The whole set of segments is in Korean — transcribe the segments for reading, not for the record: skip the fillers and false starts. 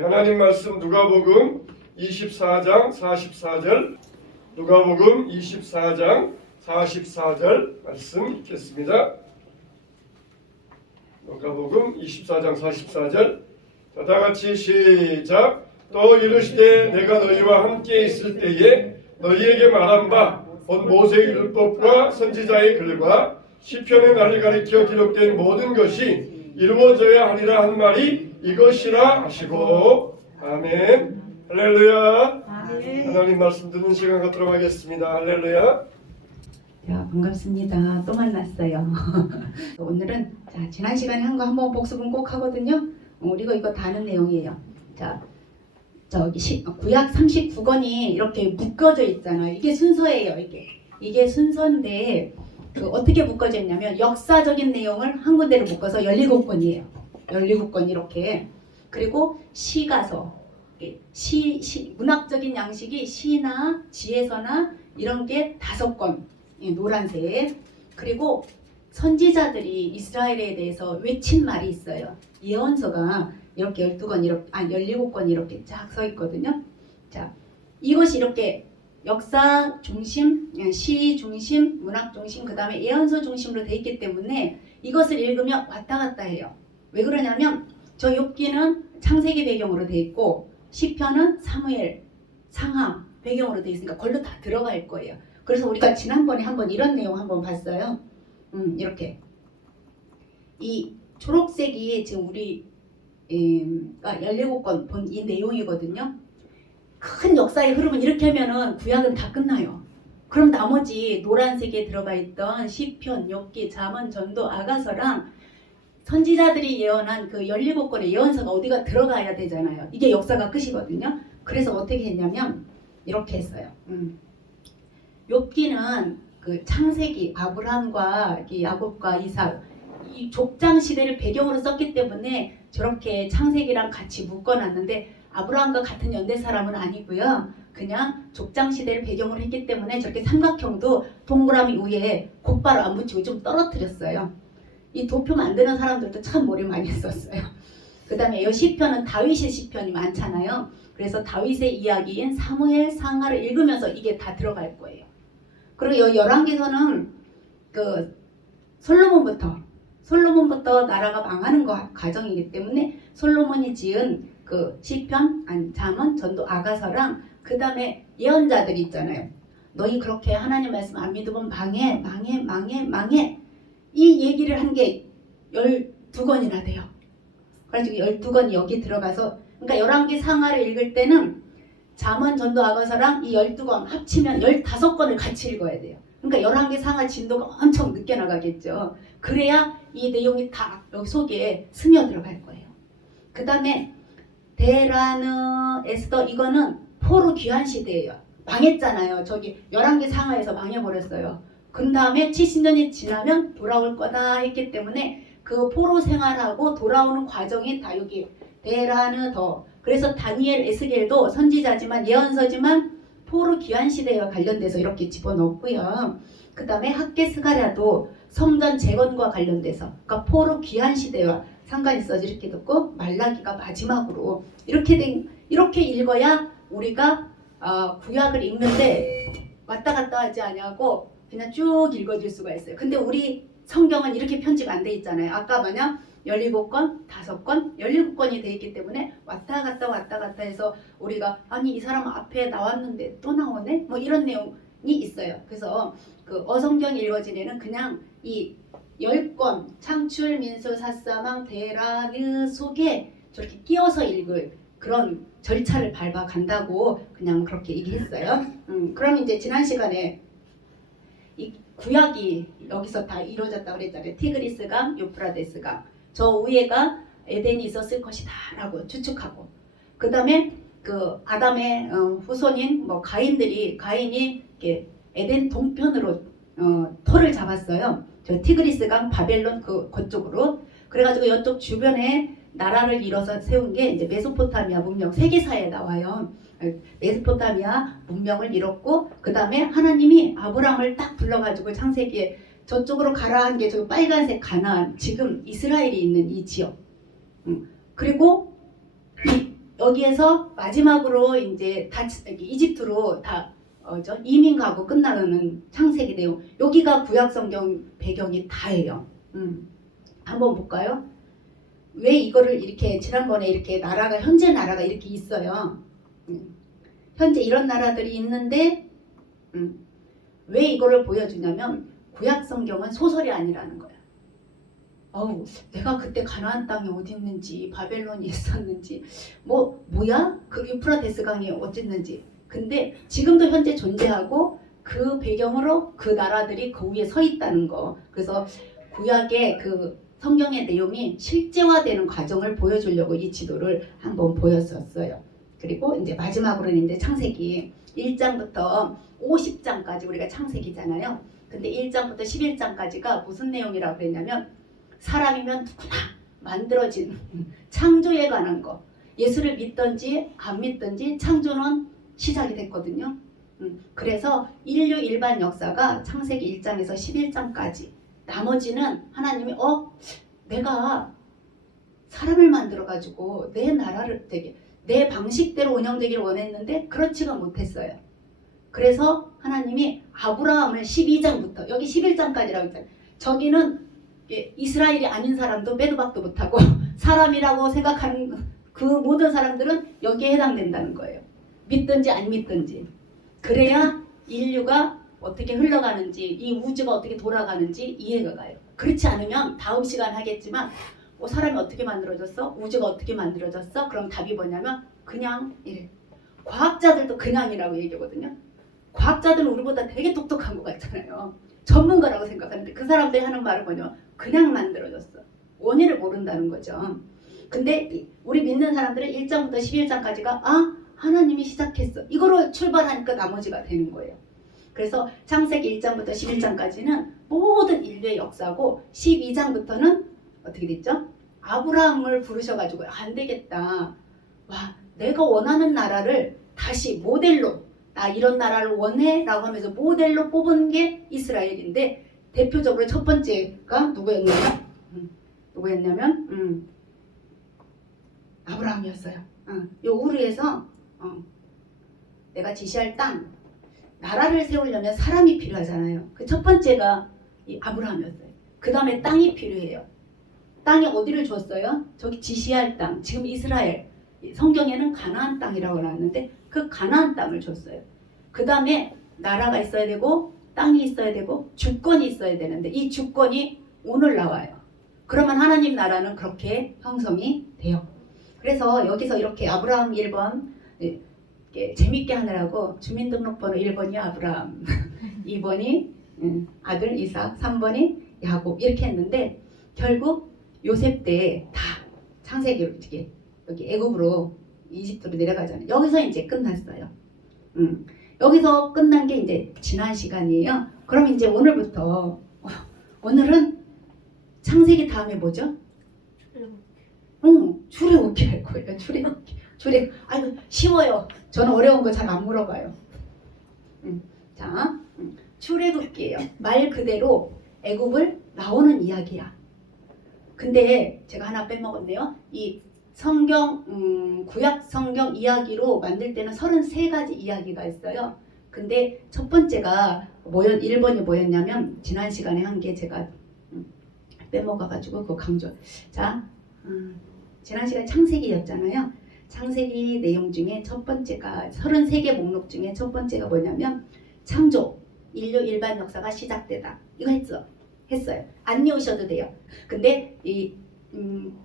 하나님 말씀 누가복음 24장 44절, 누가복음 24장 44절 말씀 읽겠습니다. 누가복음 24장 44절. 자, 다같이 시작. 또 이르시되 내가 너희와 함께 있을 때에 너희에게 말한 바 곧 모세의 율법과 선지자의 글과 시편의 날을 가리켜 기록된 모든 것이 이루어져야 하리라 한 말이 이것이라 하시고. 아멘. 할렐루야. 아멘. 하나님 말씀 듣는 시간 갖도록 하겠습니다. 할렐루야. 자, 반갑습니다. 또 만났어요. 오늘은 자, 지난 시간에 한 거 한번 복습은 꼭 하거든요. 우리가 이거 다 아는 내용이에요. 자, 저기 구약 39권이 이렇게 묶어져 있잖아요. 이게 순서예요. 이게 순서인데 어떻게 묶어져 있냐면 역사적인 내용을 한 군데로 묶어서 17권이에요. 17권 이렇게. 그리고 시가서, 문학적인 양식이 시나 지혜서나 이런 게 5권, 노란색. 그리고 선지자들이 이스라엘에 대해서 외친 말이 있어요. 예언서가 이렇게 17권 이렇게 쫙 서 있거든요. 자, 이것이 이렇게 역사 중심, 시 중심, 문학 중심, 그 다음에 예언서 중심으로 돼 있기 때문에 이것을 읽으면 왔다 갔다 해요. 왜 그러냐면 저 욥기는 창세기 배경으로 돼 있고 시편은 사무엘, 상하 배경으로 돼 있으니까 걸로 다 들어갈 거예요. 그래서 우리가 지난번에 한번 이런 내용 한번 봤어요. 이렇게 이 초록색이 지금 우리 17권 본 이 내용이거든요. 큰 역사의 흐름은 이렇게 하면은 구약은 다 끝나요. 그럼 나머지 노란색에 들어가 있던 시편, 욥기, 잠언, 전도, 아가서랑 선지자들이 예언한 그 17권의 예언서가 어디가 들어가야 되잖아요. 이게 역사가 끝이거든요. 그래서 어떻게 했냐면 이렇게 했어요. 욥기는 그 창세기, 아브라함과 야곱과 이삭 이 족장 시대를 배경으로 썼기 때문에 저렇게 창세기랑 같이 묶어놨는데 아브라함과 같은 연대 사람은 아니고요. 그냥 족장 시대를 배경으로 했기 때문에 저렇게 삼각형도 동그라미 위에 곧바로 안 붙이고 좀 떨어뜨렸어요. 이 도표 만드는 사람들도 참 머리 많이 썼어요. 그 다음에 이 시편은 다윗의 시편이 많잖아요. 그래서 다윗의 이야기인 사무엘, 상하를 읽으면서 이게 다 들어갈 거예요. 그리고 이 열왕기서는 그 솔로몬부터 나라가 망하는 과정이기 때문에 솔로몬이 지은 그 시편, 잠언, 전도, 아가서랑 그 다음에 예언자들이 있잖아요. 너희 그렇게 하나님 말씀 안 믿으면 망해. 이 얘기를 한 게 12권이나 돼요. 그래가지고 12권이 여기 들어가서 그러니까 열왕기 상하를 읽을 때는 잠언, 전도, 아가서랑 이 12권 합치면 15권을 같이 읽어야 돼요. 그러니까 열왕기 상하 진도가 엄청 늦게 나가겠죠. 그래야 이 내용이 다 여기 속에 스며들어갈 거예요. 그 다음에 데라느, 에스더 이거는 포로 귀환 시대예요. 망했잖아요. 저기 열왕기 상하에서 망해버렸어요. 그 다음에 70년이 지나면 돌아올 거다 했기 때문에 그 포로 생활하고 돌아오는 과정이 다 여기 데라느 더. 그래서 다니엘, 에스겔도 선지자지만 예언서지만 포로 귀환 시대와 관련돼서 이렇게 집어넣고요. 그 다음에 학개 스가랴도 성전 재건과 관련돼서 그러니까 포로 귀환 시대와 상관이 있어서 이렇게 듣고 말라기가 마지막으로 이렇게 읽어야 우리가 구약을 읽는데 왔다 갔다 하지 않냐고 그냥 쭉 읽어줄 수가 있어요. 근데 우리 성경은 이렇게 편집 안 돼 있잖아요. 아까 만약 17권, 5권, 17권이 돼 있기 때문에 왔다 갔다 해서 우리가 아니 이 사람 앞에 나왔는데 또 나오네? 뭐 이런 내용이 있어요. 그래서 그 어성경 읽어진 애는 그냥 이 10권 창출, 민수, 사사망, 데라느 속에 저렇게 끼워서 읽을 그런 절차를 밟아간다고 그냥 그렇게 얘기했어요. 그럼 이제 지난 시간에 이 구약이 여기서 다 이루어졌다고 그랬잖아요. 티그리스강, 유프라데스강. 저 위에가 에덴이 있었을 것이다 라고 추측하고 그 다음에 그 아담의 후손인 가인이 이렇게 에덴 동편으로 터를 잡았어요. 저 티그리스강 바벨론 그쪽으로. 그래가지고 이쪽 주변에 나라를 이뤄서 세운 게 이제 메소포타미아 문명 세계사에 나와요. 메소포타미아 문명을 이뤘고 그 다음에 하나님이 아브라함을 딱 불러가지고 창세기에 저쪽으로 가라 한 게 저 빨간색 가나안 지금 이스라엘이 있는 이 지역. 그리고 여기에서 마지막으로 이제 다 이집트로 다 이민 가고 끝나는 창세기 내용. 여기가 구약 성경 배경이 다예요. 한번 볼까요? 왜 이거를 이렇게 지난번에 이렇게 나라가 현재 나라가 이렇게 있어요. 현재 이런 나라들이 있는데 왜 이거를 보여주냐면 구약 성경은 소설이 아니라는 거야. 내가 그때 가나안 땅이 어디 있는지 바벨론이 있었는지 뭐야? 그 유프라테스 강이 어쨌는지. 근데 지금도 현재 존재하고 그 배경으로 그 나라들이 그 위에 서 있다는 거. 그래서 구약의 그 성경의 내용이 실제화되는 과정을 보여주려고 이 지도를 한번 보였었어요. 그리고 이제 마지막으로는 이제 창세기 1장부터 50장까지 우리가 창세기잖아요. 근데 1장부터 11장까지가 무슨 내용이라고 그랬냐면 사람이면 누구나 만들어진 창조에 관한 거. 예수를 믿든지 안 믿든지 창조는 시작이 됐거든요. 그래서 인류 일반 역사가 창세기 1장에서 11장까지. 나머지는 하나님이 내가 사람을 만들어 가지고 내 나라를 되게 내 방식대로 운영되기를 원했는데 그렇지가 못했어요. 그래서 하나님이 아브라함을 12장부터 여기 11장까지라고 했잖아요. 저기는 이스라엘이 아닌 사람도 빼도 박도 못하고 사람이라고 생각하는 그 모든 사람들은 여기에 해당된다는 거예요. 믿든지 안 믿든지. 그래야 인류가 어떻게 흘러가는지 이 우주가 어떻게 돌아가는지 이해가 가요. 그렇지 않으면 다음 시간 하겠지만 사람이 어떻게 만들어졌어? 우주가 어떻게 만들어졌어? 그럼 답이 뭐냐면 그냥 이래. 과학자들도 그냥이라고 얘기하거든요. 과학자들은 우리보다 되게 똑똑한 것 같잖아요. 전문가라고 생각하는데 그 사람들이 하는 말은 뭐냐면 그냥 만들어졌어. 원인을 모른다는 거죠. 근데 우리 믿는 사람들은 1장부터 11장까지가 하나님이 시작했어. 이거로 출발하니까 나머지가 되는 거예요. 그래서 창세기 1장부터 11장까지는 모든 인류의 역사고 12장부터는 어떻게 됐죠? 아브라함을 부르셔가지고 안 되겠다. 내가 원하는 나라를 다시 모델로 나 이런 나라를 원해 라고 하면서 모델로 뽑은 게 이스라엘인데 대표적으로 첫 번째가 누구였냐면 아브라함이었어요. 요 우르에서 내가 지시할 땅 나라를 세우려면 사람이 필요하잖아요. 그 첫 번째가 이 아브라함이었어요. 그 다음에 땅이 필요해요. 땅이 어디를 줬어요? 저기 지시할 땅. 지금 이스라엘. 성경에는 가나안 땅이라고 나왔는데 그 가나안 땅을 줬어요. 그 다음에 나라가 있어야 되고 땅이 있어야 되고 주권이 있어야 되는데 이 주권이 오늘 나와요. 그러면 하나님 나라는 그렇게 형성이 돼요. 그래서 여기서 이렇게 아브라함 1번 재밌게 하느라고 주민등록번호 1번이 아브라함 2번이 아들 이삭 3번이 야곱 이렇게 했는데 결국 요셉 때 다 창세기로 이렇게 여기 애굽으로 이집트로 내려가잖아요. 여기서 이제 끝났어요. 여기서 끝난 게 이제 지난 시간이에요. 그럼 이제 오늘부터 오늘은 창세기 다음에 뭐죠? 출애굽기 할 거예요. 출애굽기. 아이고 쉬워요. 저는 어려운 거 잘 안 물어봐요. 자, 출애굽기예요. 말 그대로 애굽을 나오는 이야기야. 근데 제가 하나 빼먹었네요. 이 성경 구약 성경 이야기로 만들 때는 33가지 이야기가 있어요. 근데 첫 번째가 1번이 뭐였냐면 지난 시간에 한 게 제가 빼먹어가지고 그거 강조. 자, 지난 시간에 창세기였잖아요. 창세기 내용 중에 첫 번째가 33개 목록 중에 첫 번째가 뭐냐면 창조, 인류 일반 역사가 시작되다. 이거 했어요. 안 외우셔도 돼요. 근데 이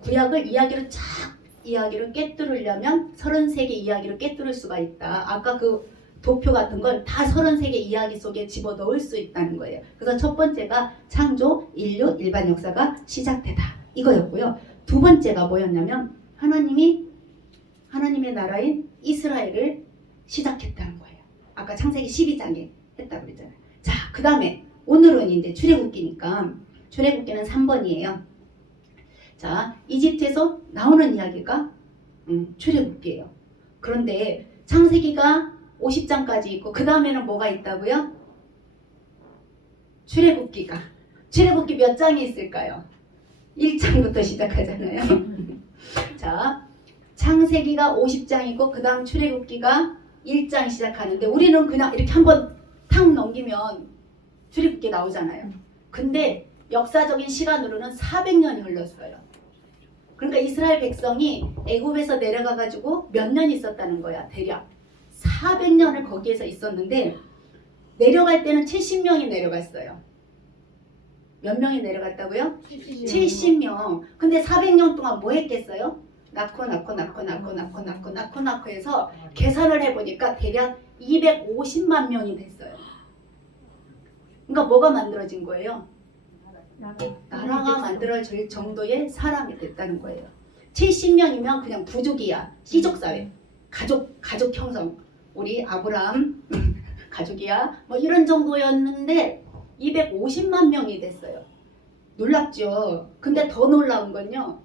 구약을 이야기를 꿰뚫으려면 33개 이야기를 꿰뚫을 수가 있다. 아까 그 도표 같은 걸 다 33개 이야기 속에 집어넣을 수 있다는 거예요. 그래서 첫 번째가 창조, 인류, 일반 역사가 시작되다. 이거였고요. 두 번째가 뭐였냐면 하나님의 나라인 이스라엘을 시작했다는 거예요. 아까 창세기 12장에 했다고 그랬잖아요. 자, 그 다음에 오늘은 이제 출애굽기니까 출애굽기는 3번이에요. 자, 이집트에서 나오는 이야기가 출애굽기예요. 그런데 창세기가 50장까지 있고 그 다음에는 뭐가 있다고요? 출애굽기 몇 장이 있을까요? 1장부터 시작하잖아요. 자, 창세기가 50장이고 그 다음 출애굽기가 1장 시작하는데 우리는 그냥 이렇게 한번 탁 넘기면 출애굽기 나오잖아요. 근데 역사적인 시간으로는 400년이 흘렀어요. 그러니까 이스라엘 백성이 애굽에서 내려가 가지고 몇 년 있었다는 거야. 대략 400년을 거기에서 있었는데 내려갈 때는 70명이 내려갔어요. 몇 명이 내려갔다고요? 70명. 근데 400년 동안 뭐 했겠어요? 낳고 해서 계산을 해보니까 대략 250만 명이 됐어요. 그러니까 뭐가 만들어진 거예요? 나라가 만들어질 정도의 사람이 됐다는 거예요. 70명이면 그냥 부족이야. 씨족사회. 가족 형성. 우리 아브라함 가족이야. 뭐 이런 정도였는데 250만 명이 됐어요. 놀랍죠? 근데 더 놀라운 건요.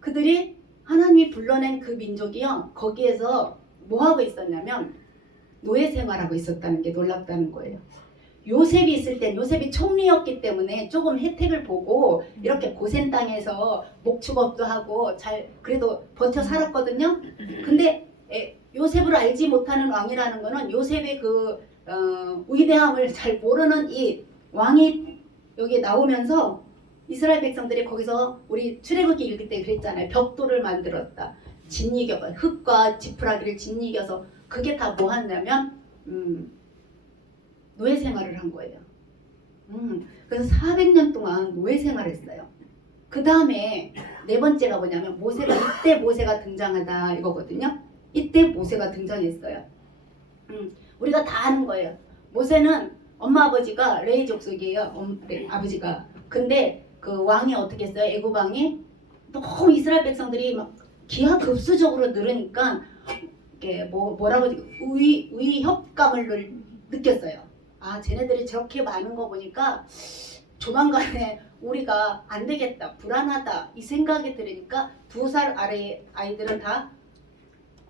그들이 하나님이 불러낸 그 민족이요. 거기에서 뭐 하고 있었냐면 노예 생활하고 있었다는 게 놀랍다는 거예요. 요셉이 있을 땐 요셉이 총리였기 때문에 조금 혜택을 보고 이렇게 고센 땅에서 목축업도 하고 잘 그래도 버텨 살았거든요. 근데 요셉을 알지 못하는 왕이라는 거는 요셉의 그 위대함을 잘 모르는 이 왕이 여기 나오면서 이스라엘 백성들이 거기서 우리 출애굽기 읽을 때 그랬잖아요. 벽돌을 만들었다. 짓이겨 흙과 지푸라기를 짓이겨서 그게 다 뭐 하냐면 노예 생활을 한 거예요. 그래서 400년 동안 노예 생활을 했어요. 그 다음에 네 번째가 뭐냐면 모세가 이때 모세가 등장하다 이거거든요. 이때 모세가 등장했어요. 우리가 다 아는 거예요. 모세는 엄마 아버지가 레위 족속이에요. 아버지가. 근데 그 왕이 어떻게 했어요? 애굽 왕이 너무 이스라엘 백성들이 막 기하급수적으로 늘으니까 이게 뭐라고 위협감을 느꼈어요. 아, 쟤네들이 저렇게 많은 거 보니까 조만간에 우리가 안 되겠다, 불안하다 이 생각이 들으니까 2살 아래 아이들은 다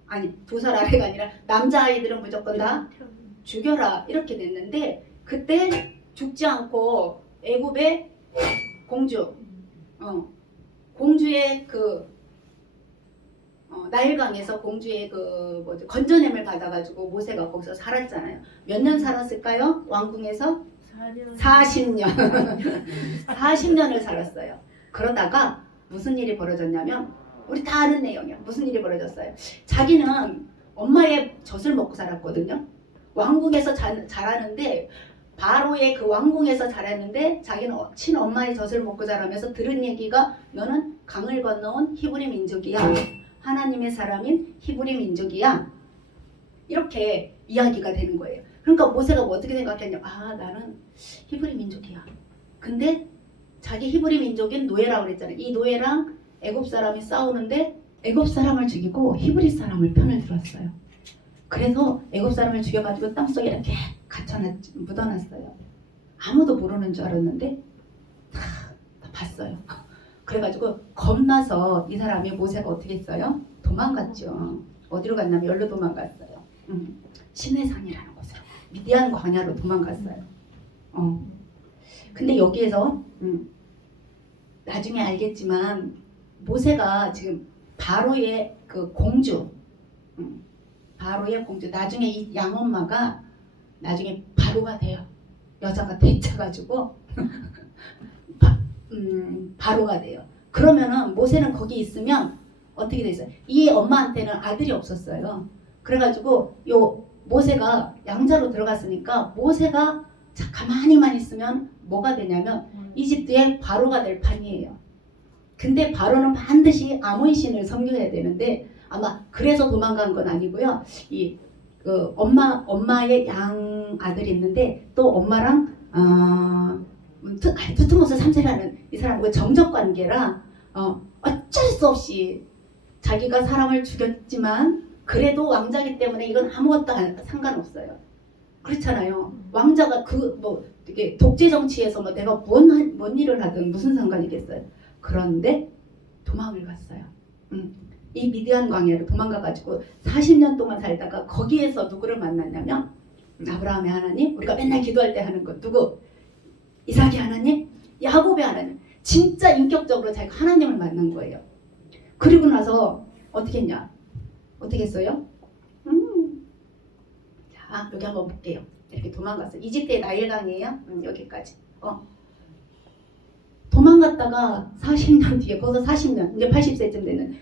아니 2살 아래가 아니라 남자 아이들은 무조건 다 죽여라 이렇게 됐는데 그때 죽지 않고 애굽의 공주의 나일강에서 공주의 건전함을 받아가지고 모세가 거기서 살았잖아요. 몇 년 살았을까요? 왕궁에서 40년. 40년을 살았어요. 그러다가 무슨 일이 벌어졌냐면 우리 다 아는 내용이야. 무슨 일이 벌어졌어요? 자기는 엄마의 젖을 먹고 살았거든요. 왕궁에서 자라는데 바로의 그 왕궁에서 자랐는데 자기는 친엄마의 젖을 먹고 자라면서 들은 얘기가 너는 강을 건너온 히브리 민족이야. 하나님의 사람인 히브리 민족이야. 이렇게 이야기가 되는 거예요. 그러니까 모세가 뭐 어떻게 생각했냐. 아, 나는 히브리 민족이야. 근데 자기 히브리 민족인 노예라고 그랬잖아요. 이 노예랑 애굽 사람이 싸우는데 애굽 사람을 죽이고 히브리 사람을 편을 들었어요. 그래서 애굽 사람을 죽여가지고 땅속에 이렇게 묻어놨어요. 아무도 모르는 줄 알았는데 다 봤어요. 그래가지고 겁나서 이 사람이 모세가 어떻게 했어요? 도망갔죠. 어디로 갔냐면 열로 도망갔어요. 시내산이라는 곳으로. 미디안 광야로 도망갔어요. 근데 여기에서 나중에 알겠지만 모세가 지금 바로의 그 공주 바로의 공주 나중에 이 양엄마가 나중에 바로가 돼요. 여자가 되쳐가지고 바로가 돼요. 그러면은 모세는 거기 있으면 어떻게 돼 있어요? 이 엄마한테는 아들이 없었어요. 그래가지고 요 모세가 양자로 들어갔으니까 모세가 가만히만 있으면 뭐가 되냐면 이집트의 바로가 될 판이에요. 근데 바로는 반드시 아몬 신을 섬겨야 되는데 아마 그래서 도망간 건 아니고요. 그 엄마의 양 아들이 있는데 또 엄마랑 투트모스 3세라는 이 사람과 정적 관계라 어쩔 수 없이 자기가 사람을 죽였지만 그래도 왕자기 때문에 이건 아무것도 상관없어요. 그렇잖아요. 왕자가 이게 독재 정치에서 내가 뭔 일을 하든 무슨 상관이겠어요. 그런데 도망을 갔어요. 이 미디안 광야로 도망가가지고 40년 동안 살다가 거기에서 누구를 만났냐면 아브라함의 하나님, 우리가 맨날 기도할 때 하는 거 누구? 이삭의 하나님, 야곱의 하나님. 진짜 인격적으로 자기가 하나님을 만난 거예요. 그리고 나서 어떻게 했냐? 어떻게 했어요? 자, 여기 한번 볼게요. 이렇게 도망갔어요. 이집트의 나일강이에요. 여기까지. 도망갔다가 40년 뒤에, 거기서 40년, 이제 80세쯤 되는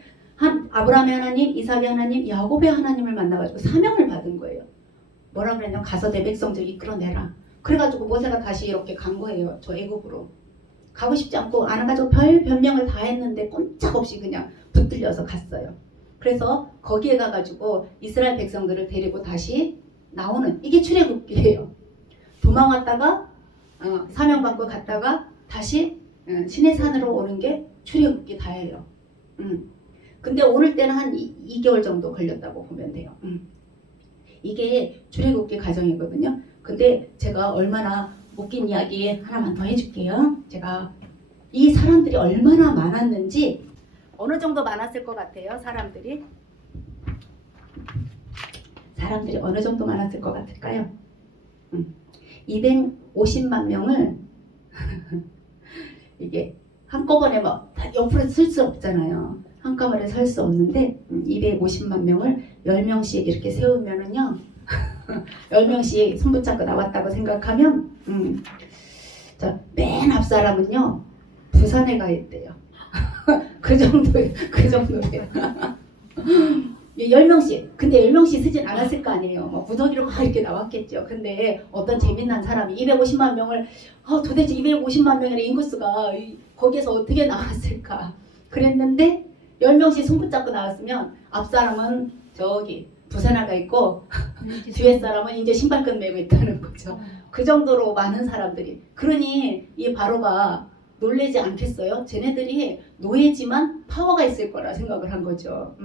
아브라함의 하나님, 이삭의 하나님, 야곱의 하나님을 만나가지고 사명을 받은 거예요. 뭐라 그랬냐면 가서 내 백성들 이끌어내라. 그래가지고 모세가 다시 이렇게 간 거예요. 저 애굽으로. 가고 싶지 않고 안 가지고 별 변명을 다 했는데 꼼짝없이 그냥 붙들려서 갔어요. 그래서 거기에 가가지고 이스라엘 백성들을 데리고 다시 나오는, 이게 출애굽기예요. 도망왔다가 사명받고 갔다가 다시 신의 산으로 오는 게 출애굽기 다예요. 근데 오를 때는 한 2개월 정도 걸렸다고 보면 돼요. 이게 출애굽기 과정이거든요. 근데 제가 얼마나 웃긴 이야기 하나만 더 해줄게요. 제가 이 사람들이 얼마나 많았는지, 어느 정도 많았을 것 같아요. 사람들이 어느 정도 많았을 것 같을까요? 250만 명을 이게 한꺼번에 막 옆으로 쓸 수 없잖아요. 한꺼번에 설 수 없는데 250만 명을 10명씩 이렇게 세우면은요 10명씩 손 붙잡고 나왔다고 생각하면 자, 맨 앞 사람은요 부산에 가 있대요. 그 정도예요. 10명씩. 근데 10명씩 쓰진 않았을 거 아니에요. 뭐 무더기로 막 이렇게 나왔겠죠. 근데 어떤 재미난 사람이 250만 명을 도대체 250만 명의 인구수가 거기에서 어떻게 나왔을까 그랬는데 10명씩 손 붙잡고 나왔으면 앞 사람은 저기 부산에 가 있고 뒤에 사람은 이제 신발끈 매고 있다는 거죠. 그 정도로 많은 사람들이. 그러니 이 바로가 놀라지 않겠어요? 쟤네들이 노예지만 파워가 있을 거라 생각을 한 거죠.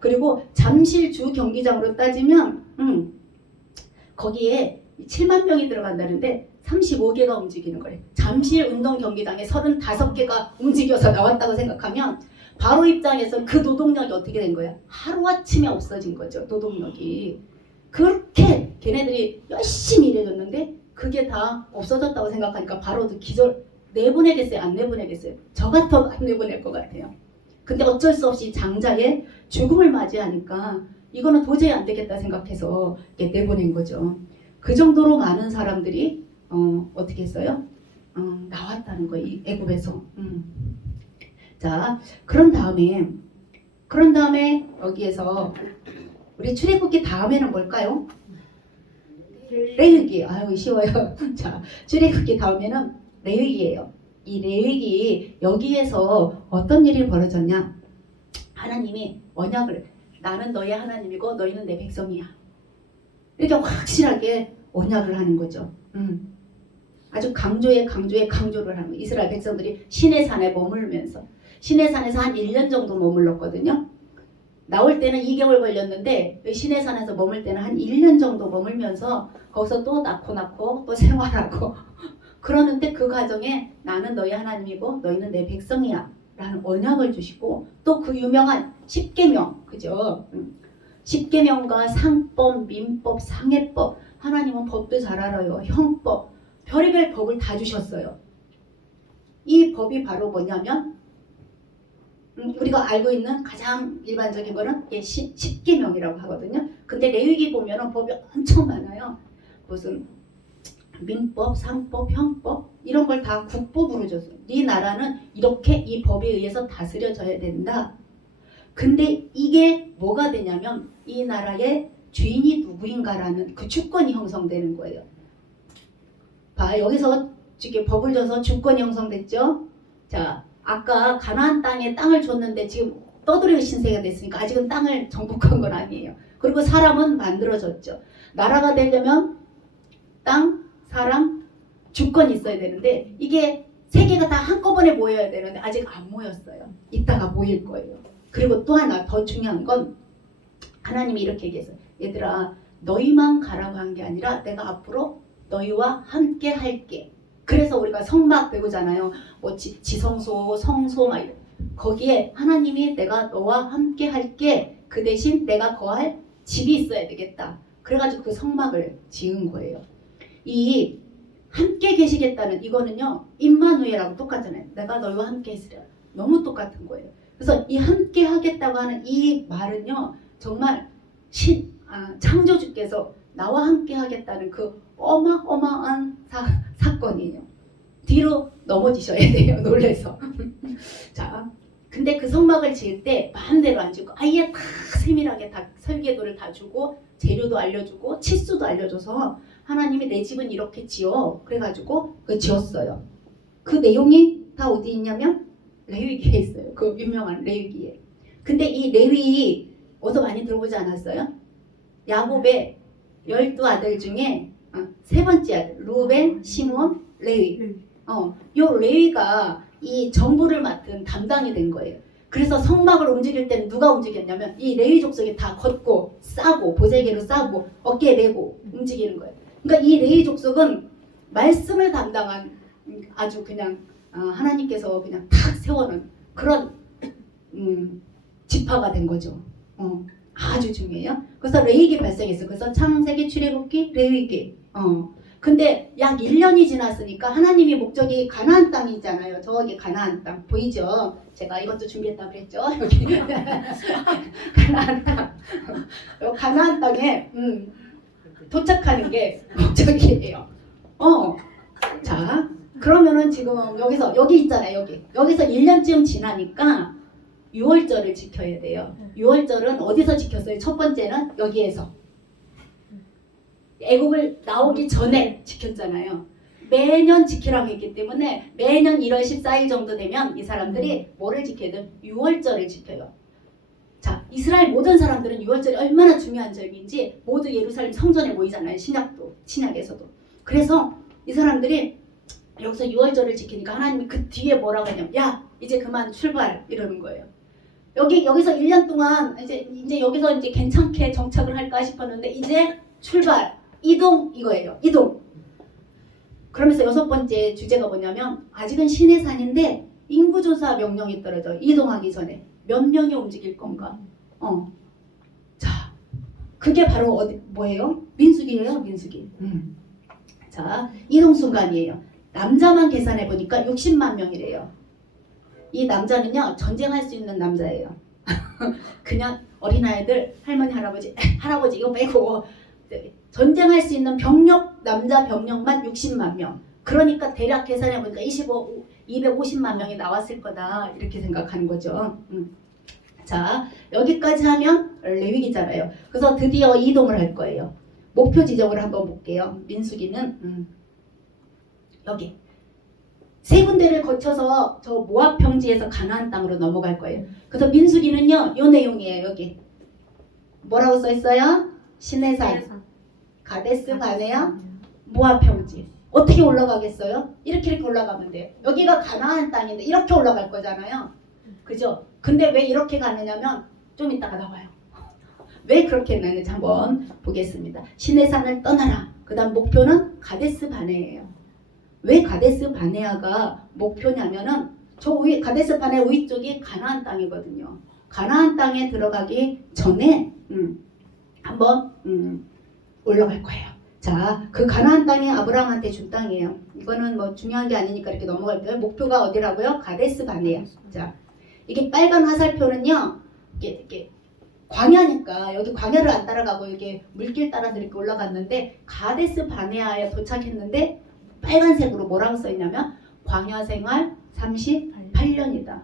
그리고 잠실 주 경기장으로 따지면 거기에 7만 명이 들어간다는데 35개가 움직이는 거예요. 잠실 운동 경기장에 35개가 움직여서 나왔다고 생각하면 바로 입장에서 그 노동력이 어떻게 된 거야? 하루아침에 없어진 거죠. 노동력이. 그렇게 걔네들이 열심히 일해줬는데 그게 다 없어졌다고 생각하니까 바로도 기절, 내보내겠어요? 안 내보내겠어요? 저 같아도 안 내보낼 것 같아요. 근데 어쩔 수 없이 장자의 죽음을 맞이하니까 이거는 도저히 안 되겠다 생각해서 내보낸 거죠. 그 정도로 많은 사람들이 어떻게 했어요? 나왔다는 거예요. 이 애굽에서. 자, 그런 다음에 여기에서 우리 출애굽기 다음에는 뭘까요? 레위기. 아유 쉬워요. 자, 출애굽기 다음에는 레위기예요. 이 레위기 여기에서 어떤 일이 벌어졌냐? 하나님이 언약을, 나는 너의 하나님이고 너희는 내 백성이야. 이렇게 확실하게 언약을 하는 거죠. 아주 강조를 하는 거예요. 이스라엘 백성들이 시내산에 머물면서, 시내산에서 한 1년 정도 머물렀거든요. 나올 때는 2개월 걸렸는데 시내산에서 머물 때는 한 1년 정도 머물면서 거기서 또 낳고 또 생활하고 그러는데 그 과정에 나는 너희 하나님이고 너희는 내 백성이야 라는 언약을 주시고, 또 그 유명한 10계명, 그죠? 10계명과 상법, 민법, 상해법, 하나님은 법도 잘 알아요. 형법, 별의별 법을 다 주셨어요. 이 법이 바로 뭐냐면 우리가 알고 있는 가장 일반적인 거는 10계명이라고 하거든요. 근데 레위기 보면은 법이 엄청 많아요. 무슨 민법, 상법, 형법 이런 걸 다 국법으로 줬어요. 네 나라는 이렇게 이 법에 의해서 다스려져야 된다. 근데 이게 뭐가 되냐면 이 나라의 주인이 누구인가라는 그 주권이 형성되는 거예요. 봐, 여기서 이렇게 법을 줘서 주권이 형성됐죠. 자, 아까 가나안 땅에 땅을 줬는데 지금 떠돌이 신세가 됐으니까 아직은 땅을 정복한 건 아니에요. 그리고 사람은 만들어졌죠. 나라가 되려면 땅, 사람, 주권이 있어야 되는데 이게 세 개가 다 한꺼번에 모여야 되는데 아직 안 모였어요. 이따가 모일 거예요. 그리고 또 하나 더 중요한 건 하나님이 이렇게 얘기했어요. 얘들아, 너희만 가라고 한 게 아니라 내가 앞으로 너희와 함께 할게. 그래서 우리가 성막 배우잖아요. 뭐 지성소, 성소 막 거기에 하나님이 내가 너와 함께 할게. 그 대신 내가 거할 집이 있어야 되겠다. 그래가지고 그 성막을 지은 거예요. 이 함께 계시겠다는 이거는요 임마누엘하고 똑같잖아요. 내가 너희와 함께 있으랴. 너무 똑같은 거예요. 그래서 이 함께 하겠다고 하는 이 말은요, 정말 창조주께서 나와 함께 하겠다는 그 어마어마한 사건이에요. 뒤로 넘어지셔야 돼요. 놀래서. 자, 근데 그 성막을 지을 때 마음대로 안 짓고 아예 다 세밀하게 다 설계도를 다 주고 재료도 알려주고 치수도 알려줘서 하나님이 내 집은 이렇게 지어 그래가지고 그 지었어요. 그 내용이 다 어디 있냐면 레위기에 있어요. 그 유명한 레위기에. 근데 이 레위 어디서 많이 들어보지 않았어요? 야곱의 12아들 중에 세 번째 아들 루벤, 시몬, 레위. 요 레위가 이 정부를 맡은 담당이 된 거예요. 그래서 성막을 움직일 때는 누가 움직였냐면 이 레위 족속이 다 걷고 싸고 보재기로 싸고 어깨에 메고 움직이는 거예요. 그러니까 이 레위 족속은 말씀을 담당한 아주 그냥 하나님께서 그냥 탁 세워놓은 그런 지파가 된 거죠. 아주 중요해요. 그래서 레위기 발생했어요. 그래서 창세기, 출애굽기, 레위기. 근데 약 1년이 지났으니까 하나님의 목적이 가나안 땅이잖아요. 저기 가나안 땅 보이죠? 제가 이것도 준비했다고 그랬죠? 여기 가나안 땅. 가나안 땅에 도착하는 게 목적이에요. 자, 그러면은 지금 여기 있잖아요. 여기서 1년쯤 지나니까 6월절을 지켜야 돼요. 6월절은 어디서 지켰어요? 첫 번째는 여기에서. 애국을 나오기 전에 지켰잖아요. 매년 지키라고 했기 때문에 매년 1월 14일 정도 되면 이 사람들이 뭐를 지켜야 돼요? 6월절을 지켜요. 자, 이스라엘 모든 사람들은 6월절이 얼마나 중요한 절기인지 모두 예루살렘 성전에 모이잖아요. 신약에서도. 그래서 이 사람들이 여기서 6월절을 지키니까 하나님이 그 뒤에 뭐라고 하냐면 야, 이제 그만 출발 이러는 거예요. 여기서 1년 동안 이제 여기서 이제 괜찮게 정착을 할까 싶었는데 이제 출발, 이동 이거예요. 이동. 그러면서 6번째 주제가 뭐냐면 아직은 신의 산인데 인구조사 명령이 떨어져요. 이동하기 전에 몇 명이 움직일 건가. 자, 그게 바로 뭐예요? 민수기예요. 민수기. 자, 이동 순간이에요. 남자만 계산해 보니까 60만 명이래요. 이 남자는요 전쟁할 수 있는 남자예요. 그냥 어린아이들 할머니 할아버지 이거 빼고 전쟁할 수 있는 남자 병력만 60만 명. 그러니까 대략 계산해 보니까 250만 명이 나왔을 거다 이렇게 생각하는 거죠. 자, 여기까지 하면 레위기잖아요. 그래서 드디어 이동을 할 거예요. 목표 지점을 한번 볼게요. 민수기는 여기 세 군데를 거쳐서 저 모압 평지에서 가나안 땅으로 넘어갈 거예요. 그래서 민수기는요 요 내용이에요. 여기 뭐라고 써 있어요? 시내산, 가데스 바네아, 모압 평지. 어떻게 올라가겠어요? 이렇게 올라가면 돼요. 여기가 가나안 땅인데 이렇게 올라갈 거잖아요. 그죠? 근데 왜 이렇게 가느냐면 좀 이따가 나와요. 왜 그렇게 했는지 한번 보겠습니다. 시내산을 떠나라. 그 다음 목표는 가데스 바네아예요. 왜 가데스 바네아가 목표냐면은 저 위에 가데스 바네아 위쪽이 가나안 땅이거든요. 가나안 땅에 들어가기 전에 한번 올라갈 거예요. 자, 그 가나안 땅이 아브라함한테 준 땅이에요. 이거는 뭐 중요한 게 아니니까 이렇게 넘어갈게요. 목표가 어디라고요? 가데스 바네아. 자, 이게 빨간 화살표는요. 이게 광야니까 여기 광야를 안 따라가고 이렇게 물길 따라서 이렇게 올라갔는데 가데스 바네아에 도착했는데 빨간색으로 뭐라고 써있냐면 광야 생활 38년이다.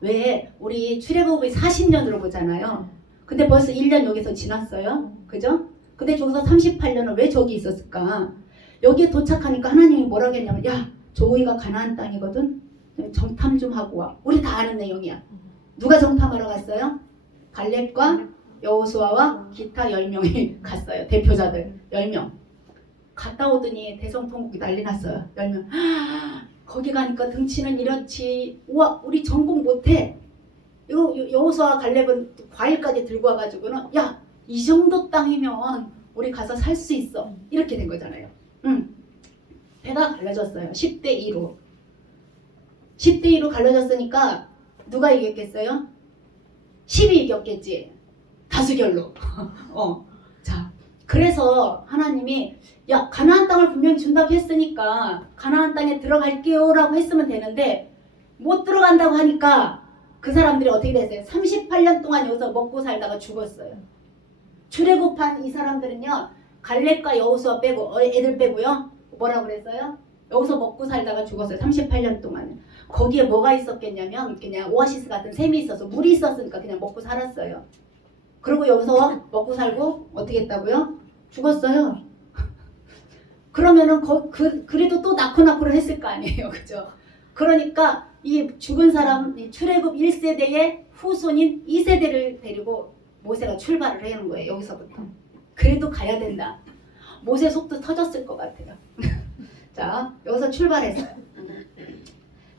왜 우리 출애굽이 40년으로 보잖아요. 근데 벌써 1년 여기서 지났어요. 그죠? 근데 저기서 38년은 왜 저기 있었을까? 여기에 도착하니까 하나님이 뭐라고 했냐면 야, 저기가 가나안 땅이거든. 정탐 좀 하고 와. 우리 다 아는 내용이야. 누가 정탐하러 갔어요? 갈렙과 여호수아와 기타 10명이 갔어요. 대표자들 10명. 갔다 오더니 대성통곡이 난리 났어요. 10명. 거기 가니까 등치는 이렇지. 우와, 우리 전공 못해. 이거 여호수아 갈렙은 과일까지 들고 와가지고는 야, 이 정도 땅이면 우리 가서 살 수 있어. 이렇게 된 거잖아요. 배가 갈라졌어요. 10대 2로. 10대 2로 갈라졌으니까 누가 이겼겠어요? 10이 이겼겠지. 다수결로. 자, 그래서 하나님이 야, 가나안 땅을 분명히 준다고 했으니까 가나안 땅에 들어갈게요 라고 했으면 되는데 못 들어간다고 하니까 그 사람들이 어떻게 됐어요? 38년 동안 여기서 먹고 살다가 죽었어요. 출애굽한 이 사람들은요, 갈렙과 여호수아 빼고 애들 빼고요, 뭐라고 그랬어요? 여기서 먹고 살다가 죽었어요. 38년 동안. 거기에 뭐가 있었겠냐면 그냥 오아시스 같은 샘이 있어서 물이 있었으니까 그냥 먹고 살았어요. 그리고 여기서 먹고 살고 어떻게 했다고요? 죽었어요. 그러면은 그래도 또 낳고를 했을 거 아니에요, 그죠? 그러니까 이 죽은 사람, 이 출애굽 1세대의 후손인 2세대를 데리고 모세가 출발을 하는 거예요. 여기서부터. 그래도 가야 된다. 모세 속도 터졌을 것 같아요. 자, 여기서 출발했어요.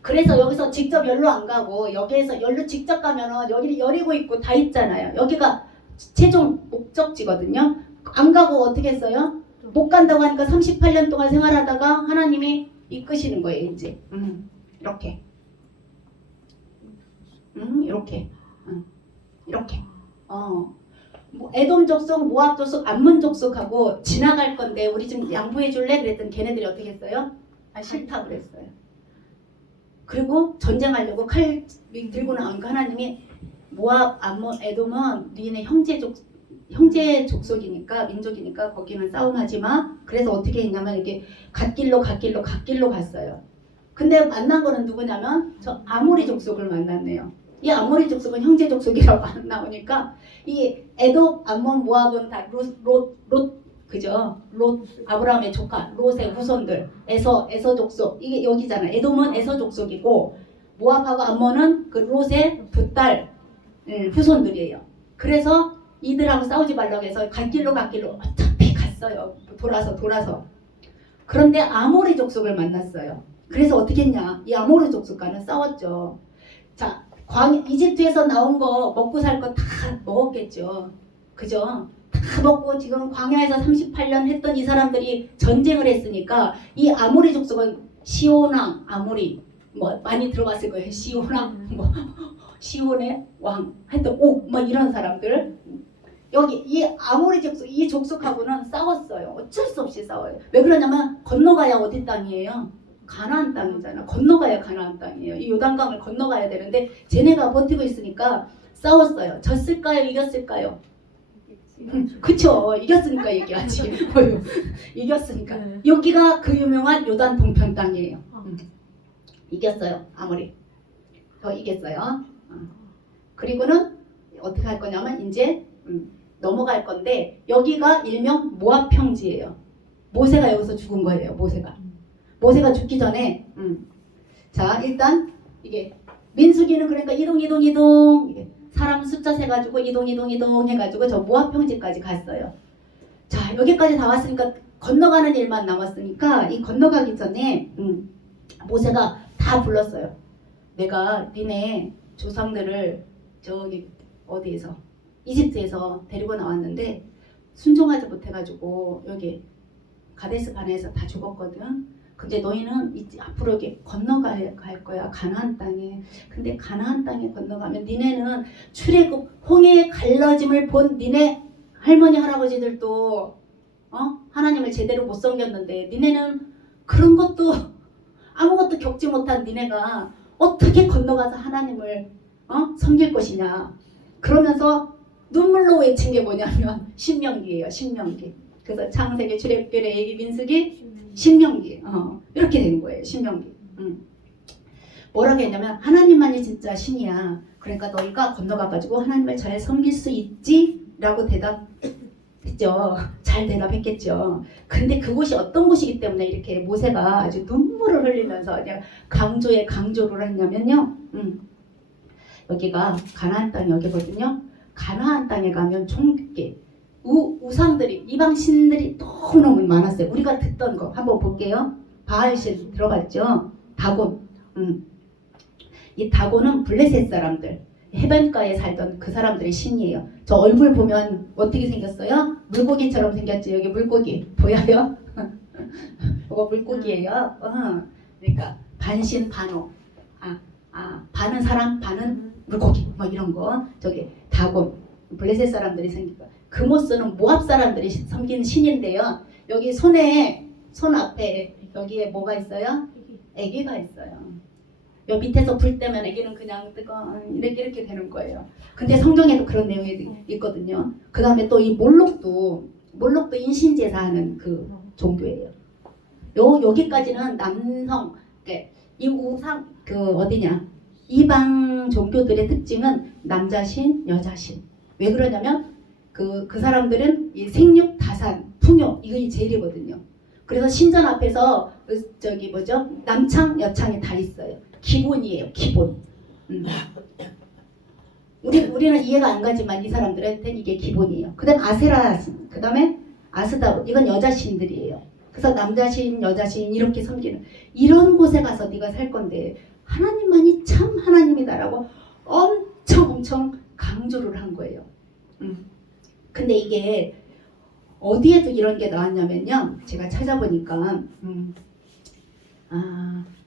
그래서 여기서 직접 열로 안 가고 여기에서 열로 직접 가면은 여기 여리고 있고 다 있잖아요. 여기가 최종 목적지거든요. 안 가고 어떻게 했어요? 못 간다고 하니까 38년 동안 생활하다가 하나님이 이끄시는 거예요, 이제. 이렇게. 이렇게. 이렇게. 뭐 에돔 족속, 모압 족속, 암몬 족속하고 지나갈 건데 우리 좀 양보해 줄래? 그랬더니 걔네들이 어떻게 했어요? 싫다 그랬어요. 그리고 전쟁하려고 칼 들고 나오니까 하나님이 모압, 암몬, 에돔은 니네 형제 족속이니까 민족이니까 거기는 싸움하지 마. 그래서 어떻게 했냐면 이렇게 갓길로 갔어요. 근데 만난 거는 누구냐면 저 아모리 족속을 만났네요. 이 아모리 족속은 형제 족속이라고 안 나오니까 이 에돔, 암몬, 모압은 다 그죠? 롯, 아브라함의 조카, 롯의 후손들, 에서 족속. 이게 여기잖아요. 에돔은 에서 족속이고 모압하고 암몬은 그 롯의 두 딸 후손들이에요. 그래서 이들하고 싸우지 말라고 해서 갓길로 어차피 갔어요. 돌아서. 그런데 아모리 족속을 만났어요. 그래서 어떻게 했냐? 이 아모리 족속과는 싸웠죠. 자, 이집트에서 나온 거 먹고 살 거 다 먹었겠죠. 그죠? 다 먹고 지금 광야에서 38년 했던 이 사람들이 전쟁을 했으니까 이 아모리 족속은 시온왕 아모리 뭐 많이 들어갔을 거예요. 시온왕 뭐 시온의 왕 하여튼 막 이런 사람들 여기 이 아모리 족속 이 족속하고는 싸웠어요. 어쩔 수 없이 싸워요. 왜 그러냐면 건너가야 어디 땅이에요? 가나안 땅이잖아. 건너가야 가나안 땅이에요. 이 요단강을 건너가야 되는데 쟤네가 버티고 있으니까 싸웠어요. 졌을까요? 이겼을까요? 그쵸. 이겼으니까 얘기하지. 이겼으니까. 여기가 그 유명한 요단 동편 땅이에요. 이겼어요. 아모리. 더 이겼어요. 그리고는 어떻게 할 거냐면 이제 넘어갈 건데 여기가 일명 모압 평지예요. 모세가 여기서 죽은 거예요. 모세가 죽기 전에 자 일단 이게 민수기는 그러니까 이동 이게 사람 숫자 세가지고 이동 해가지고 저 모압 평지까지 갔어요. 자 여기까지 다 왔으니까 건너가는 일만 남았으니까 이 건너가기 전에 모세가 다 불렀어요. 내가 니네 조상들을 저기 어디에서 이집트에서 데리고 나왔는데 순종하지 못해가지고 여기 가데스 바네에서 다 죽었거든. 근데 너희는 이제 앞으로 이렇게 건너갈 거야 가나안 땅에. 근데 가나안 땅에 건너가면 니네는 출애굽 홍해의 갈라짐을 본 니네 할머니 할아버지들도 하나님을 제대로 못 섬겼는데 니네는 그런 것도 아무것도 겪지 못한 니네가 어떻게 건너가서 하나님을 섬길 것이냐. 그러면서 눈물로 외친 게 뭐냐면 신명기예요. 신명기. 그래서 창세기, 출애굽기, 레위기, 민수기, 신명기. 이렇게 된 거예요. 신명기. 뭐라고 했냐면 하나님만이 진짜 신이야. 그러니까 너희가 건너가가지고 하나님을 잘 섬길 수 있지? 라고 대답했죠. 잘 대답했겠죠. 근데 그곳이 어떤 곳이기 때문에 이렇게 모세가 아주 눈물을 흘리면서 그냥 강조를 했냐면요. 여기가 가나안 땅이 여기거든요. 가나안 땅에 가면 종교 우상들이 이방 신들이 너무너무 많았어요. 우리가 듣던 거 한번 볼게요. 바알신 들어봤죠? 다곤. 이 다곤은 블레셋 사람들 해변가에 살던 그 사람들의 신이에요. 저 얼굴 보면 어떻게 생겼어요? 물고기처럼 생겼죠. 여기 물고기 보여요? 이거 물고기예요. 그러니까 반신 반호. 반은 사람 반은 물고기 뭐 이런 거. 저기 다곤 블레셋 사람들이 생긴 거. 그모스는 모압 사람들이 섬기는 신인데요. 여기 손 앞에 여기에 뭐가 있어요? 애기가 있어요. 여 밑에서 불 때면 애기는 그냥 뜨거 이렇게 되는 거예요. 근데 성경에도 그런 내용이 있거든요. 그 다음에 또 이 몰록도 인신제사 하는 그 종교예요. 여기까지는 남성, 이 우상 그 어디냐 이방 종교들의 특징은 남자신, 여자신. 왜 그러냐면 그 사람들은 이 생육, 다산, 풍요 이거 제일이거든요. 그래서 신전 앞에서 저기 뭐죠 남창, 여창이 다 있어요. 기본이에요, 기본. 우리는 이해가 안 가지만 이 사람들한테는 이게 기본이에요. 그다음 아세라, 그다음에 아스다로 이건 여자신들이에요. 그래서 남자신, 여자신 이렇게 섬기는 이런 곳에 가서 네가 살 건데 하나님만이 참 하나님이다라고 엄청 강조를 한 거예요. 근데 이게 어디에도 이런 게 나왔냐면요. 제가 찾아보니까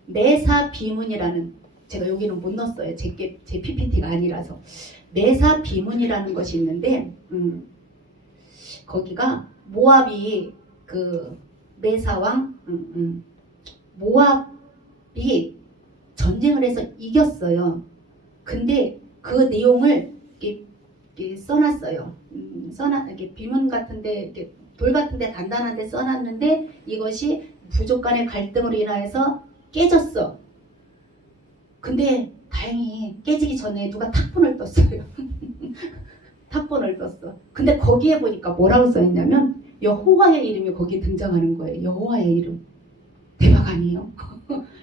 매사 비문이라는 제가 여기는 못 넣었어요. 제 PPT가 아니라서 매사 비문이라는 것이 있는데 거기가 모압이 그 매사왕 모압이 전쟁을 해서 이겼어요. 근데 그 내용을 이렇게 써놨어요. 이렇게 비문 같은데 이렇게 돌 같은데 단단한데 써놨는데 이것이 부족 간의 갈등으로 인하여서 깨졌어. 근데 다행히 깨지기 전에 누가 탁본을 떴어요. 탁본을 떴어. 근데 거기에 보니까 뭐라고 써있냐면 여호와의 이름이 거기 등장하는 거예요. 여호와의 이름. 대박 아니에요?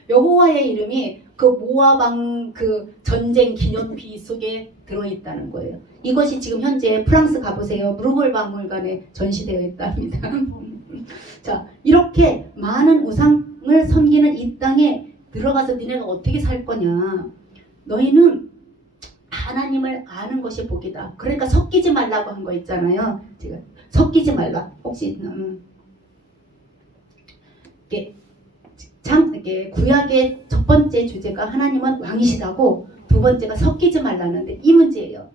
여호와의 이름이 그 모압왕 그 전쟁 기념비 속에 들어있다는 거예요. 이것이 지금 현재 프랑스 가보세요. 루블 박물관에 전시되어 있답니다. 자, 이렇게 많은 우상을 섬기는 이 땅에 들어가서 니네가 어떻게 살 거냐. 너희는 하나님을 아는 것이 복이다. 그러니까 섞이지 말라고 한 거 있잖아요. 제가 섞이지 말라. 혹시 이게 구약의 첫 번째 주제가 하나님은 왕이시다고, 두 번째가 섞이지 말라는데 이 문제예요.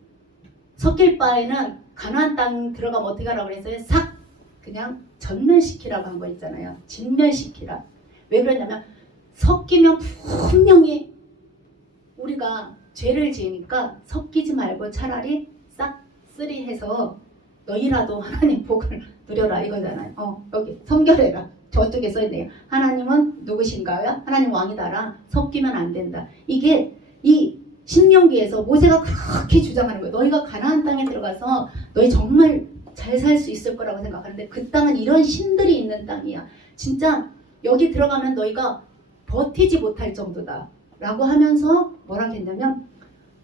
섞일 바에는 가나안 땅 들어가면 어떻게 하라고 그랬어요? 싹 그냥 전멸시키라고 한 거 있잖아요. 진멸시키라. 왜 그러냐면 섞이면 분명히 우리가 죄를 지으니까 섞이지 말고 차라리 싹 쓰리해서 너희라도 하나님 복을 누려라 이거잖아요. 여기 성결해라. 저쪽에 써있네요. 하나님은 누구신가요? 하나님 왕이다라. 섞이면 안 된다. 이게 이 신명기에서 모세가 그렇게 주장하는 거예요. 너희가 가나안 땅에 들어가서 너희 정말 잘 살 수 있을 거라고 생각하는데 그 땅은 이런 신들이 있는 땅이야. 진짜 여기 들어가면 너희가 버티지 못할 정도다 라고 하면서 뭐라고 했냐면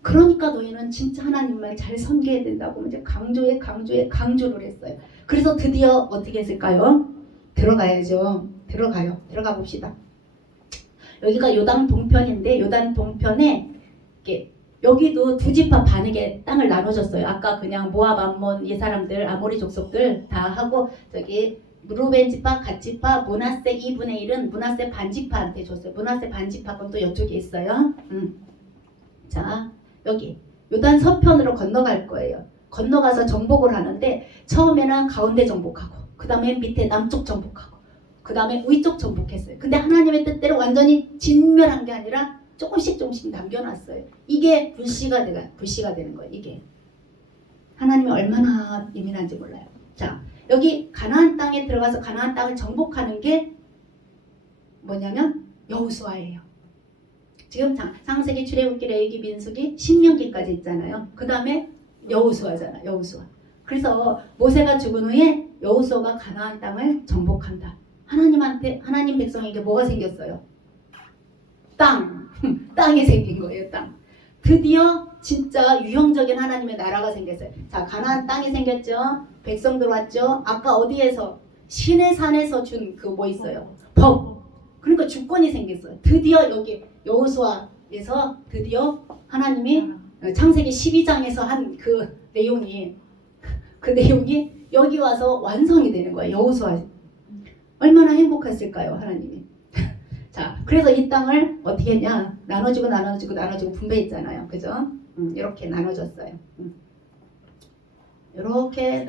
그러니까 너희는 진짜 하나님만 잘 섬겨야 된다고 이제 강조를 했어요. 그래서 드디어 어떻게 했을까요? 들어가야죠. 들어가 봅시다. 여기가 요단 동편인데 요단 동편에 이렇게 여기도 두 지파 반에게 땅을 나눠줬어요. 아까 그냥 모압, 암몬 이 사람들 아모리 족속들 다 하고 저기 루벤 지파, 갓 지파, 므낫세 2분의 1은 므낫세 반지파한테 줬어요. 므낫세 반지파가 또 이쪽에 있어요. 자 여기 요단 서편으로 건너갈 거예요. 건너가서 정복을 하는데 처음에는 가운데 정복하고 그 다음에 밑에 남쪽 정복하고 그 다음에 위쪽 정복했어요. 근데 하나님의 뜻대로 완전히 진멸한 게 아니라 조금씩 남겨놨어요. 이게 불씨가 되는 거예요. 이게 하나님이 얼마나 예민한지 몰라요. 자 여기 가나안 땅에 들어가서 가나안 땅을 정복하는 게 뭐냐면 여호수아예요. 지금 창세기, 출애굽기, 레위기, 민수기, 신명기까지 있잖아요. 그 다음에 여호수아잖아. 여호수아. 그래서 모세가 죽은 후에 여호수아가 가나안 땅을 정복한다. 하나님 백성에게 뭐가 생겼어요? 땅이 생긴 거예요. 땅. 드디어 진짜 유형적인 하나님의 나라가 생겼어요. 자, 가나안 땅이 생겼죠. 백성들 왔죠. 아까 어디에서 신의 산에서 준 그 뭐 있어요? 법. 그러니까 주권이 생겼어요. 드디어 여기 여호수아에서 드디어 하나님이 창세기 12장에서 한 그 내용이 여기 와서 완성이 되는 거예요. 여호수아. 얼마나 행복했을까요, 하나님이. 자, 그래서 이 땅을 어떻게 했냐? 나눠주고 분배했잖아요. 그죠? 이렇게 나눠줬어요. 이렇게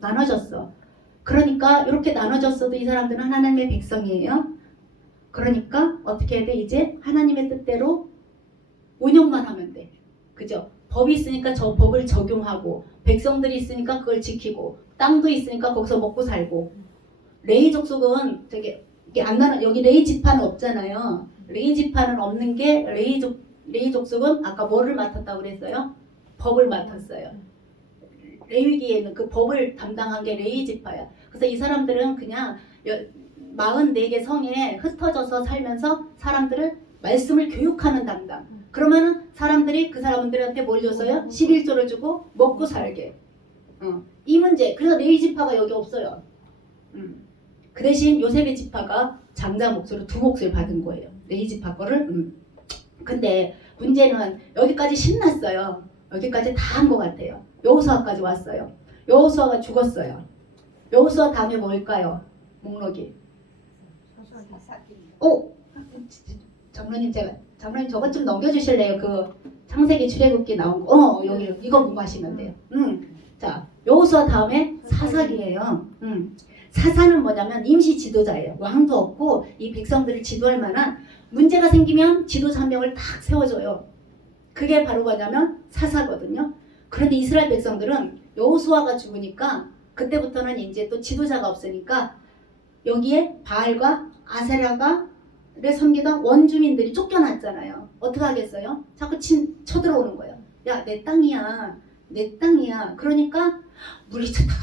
나눠줬어. 그러니까 이렇게 나눠줬어도 이 사람들은 하나님의 백성이에요. 그러니까 어떻게 해야 돼? 이제 하나님의 뜻대로 운영만 하면 돼. 그죠? 법이 있으니까 저 법을 적용하고 백성들이 있으니까 그걸 지키고 땅도 있으니까 거기서 먹고 살고. 레위 족속은 되게 이게 안 나는 여기 레위 지파는 없잖아요. 레위 지파는 없는 게 레위 족속은 아까 뭐를 맡았다고 그랬어요? 법을 맡았어요. 레위기에는 그 법을 담당한 게 레위 지파야. 그래서 이 사람들은 그냥 44개 성에 흩어져서 살면서 사람들을 말씀을 교육하는 담당. 그러면은 사람들이 그 사람들한테 뭘 줬어요? 11조를 주고 먹고 살게. 이 문제. 그래서 레위 지파가 여기 없어요. 그 대신 요셉의 지파가 장자 몫으로 2몫을 받은 거예요. 레위 지파 거를. 근데 문제는 여기까지 신났어요. 여기까지 다 한 것 같아요. 여호수아까지 왔어요. 여호수아가 죽었어요. 여호수아 다음에 뭘까요? 목록이. 장로님 저것 좀 넘겨주실래요? 그 창세기 출애굽기 나온 거. 여기 이거 공부하시면 돼요. 자, 여호수아 다음에 사사기예요. 사사는 뭐냐면 임시 지도자예요. 왕도 없고 이 백성들을 지도할 만한 문제가 생기면 지도자 한 명을 딱 세워줘요. 그게 바로 뭐냐면 사사거든요. 그런데 이스라엘 백성들은 여호수아가 죽으니까 그때부터는 이제 또 지도자가 없으니까 여기에 바알과 아세라가를 섬기던 원주민들이 쫓겨났잖아요. 어떻게 하겠어요? 자꾸 쳐들어오는 거예요. 야, 내 땅이야. 내 땅이야. 그러니까 물리쳤다가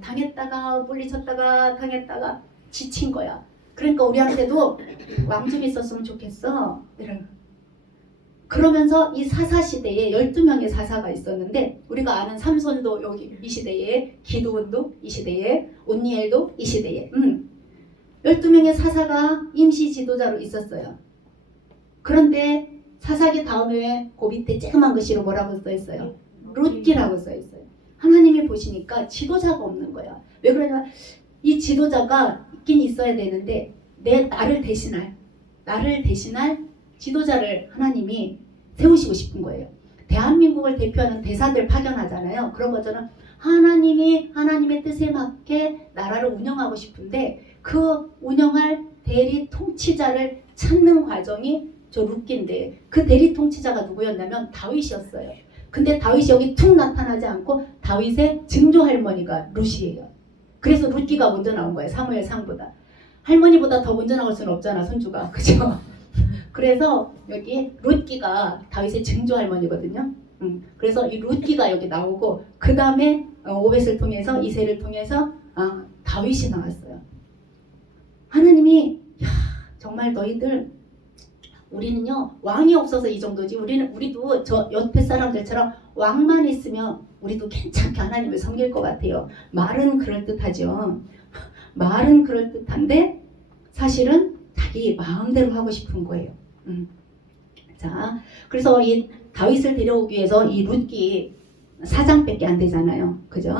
당했다가 물리쳤다가 당했다가 지친 거야. 그러니까 우리한테도 왕 좀 있었으면 좋겠어. 이런. 그러면서 이 사사 시대에 12명의 사사가 있었는데 우리가 아는 삼손도 여기 이 시대에, 기드온도 이 시대에, 온니엘도 이 시대에 12명의 사사가 임시 지도자로 있었어요. 그런데 사사기 다음에 그 밑에 쬐그만 글씨로 뭐라고 써있어요? 룻기라고 써있어요. 하나님이 보시니까 지도자가 없는 거야. 왜 그러냐면 이 지도자가 있긴 있어야 되는데 나를 대신할 지도자를 하나님이 세우시고 싶은 거예요. 대한민국을 대표하는 대사들 파견하잖아요. 그런 것처럼 하나님이 하나님의 뜻에 맞게 나라를 운영하고 싶은데 그 운영할 대리 통치자를 찾는 과정이 저 룻기인데 그 대리 통치자가 누구였냐면 다윗이었어요. 근데 다윗이 여기 툭 나타나지 않고 다윗의 증조 할머니가 룻이에요. 그래서 룻기가 먼저 나온 거예요. 사무엘 상보다. 할머니보다 더 먼저 나올 수는 없잖아, 손주가. 그죠? 그래서 여기 룻기가 다윗의 증조 할머니거든요. 그래서 이 룻기가 여기 나오고 그 다음에 오벳을 통해서 이새를 통해서 다윗이 나왔어요. 하나님이 정말 너희들 우리는요 왕이 없어서 이 정도지 우리도 저 옆에 사람들처럼 왕만 있으면 우리도 괜찮게 하나님을 섬길 것 같아요. 말은 그럴듯하죠. 말은 그럴듯한데 사실은 자기 마음대로 하고 싶은 거예요. 자, 그래서 이 다윗을 데려오기 위해서 이 룻기 사장밖에 안 되잖아요. 그죠?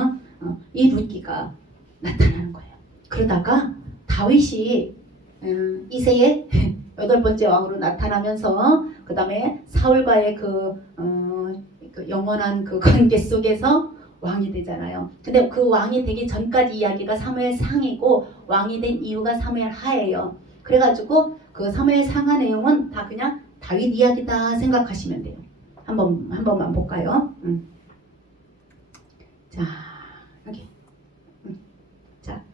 이 룻기가 나타나는 거예요. 그러다가 다윗이 이새의 8번째 왕으로 나타나면서 그 다음에 사울과의 그 영원한 그 관계 속에서 왕이 되잖아요. 근데 그 왕이 되기 전까지 이야기가 사무엘 상이고 왕이 된 이유가 사무엘 하예요. 그래가지고 그 사무엘 상하 내용은 다 그냥 다윗 이야기다 생각하시면 돼요. 한 번만 볼까요? 자, 여기. 자,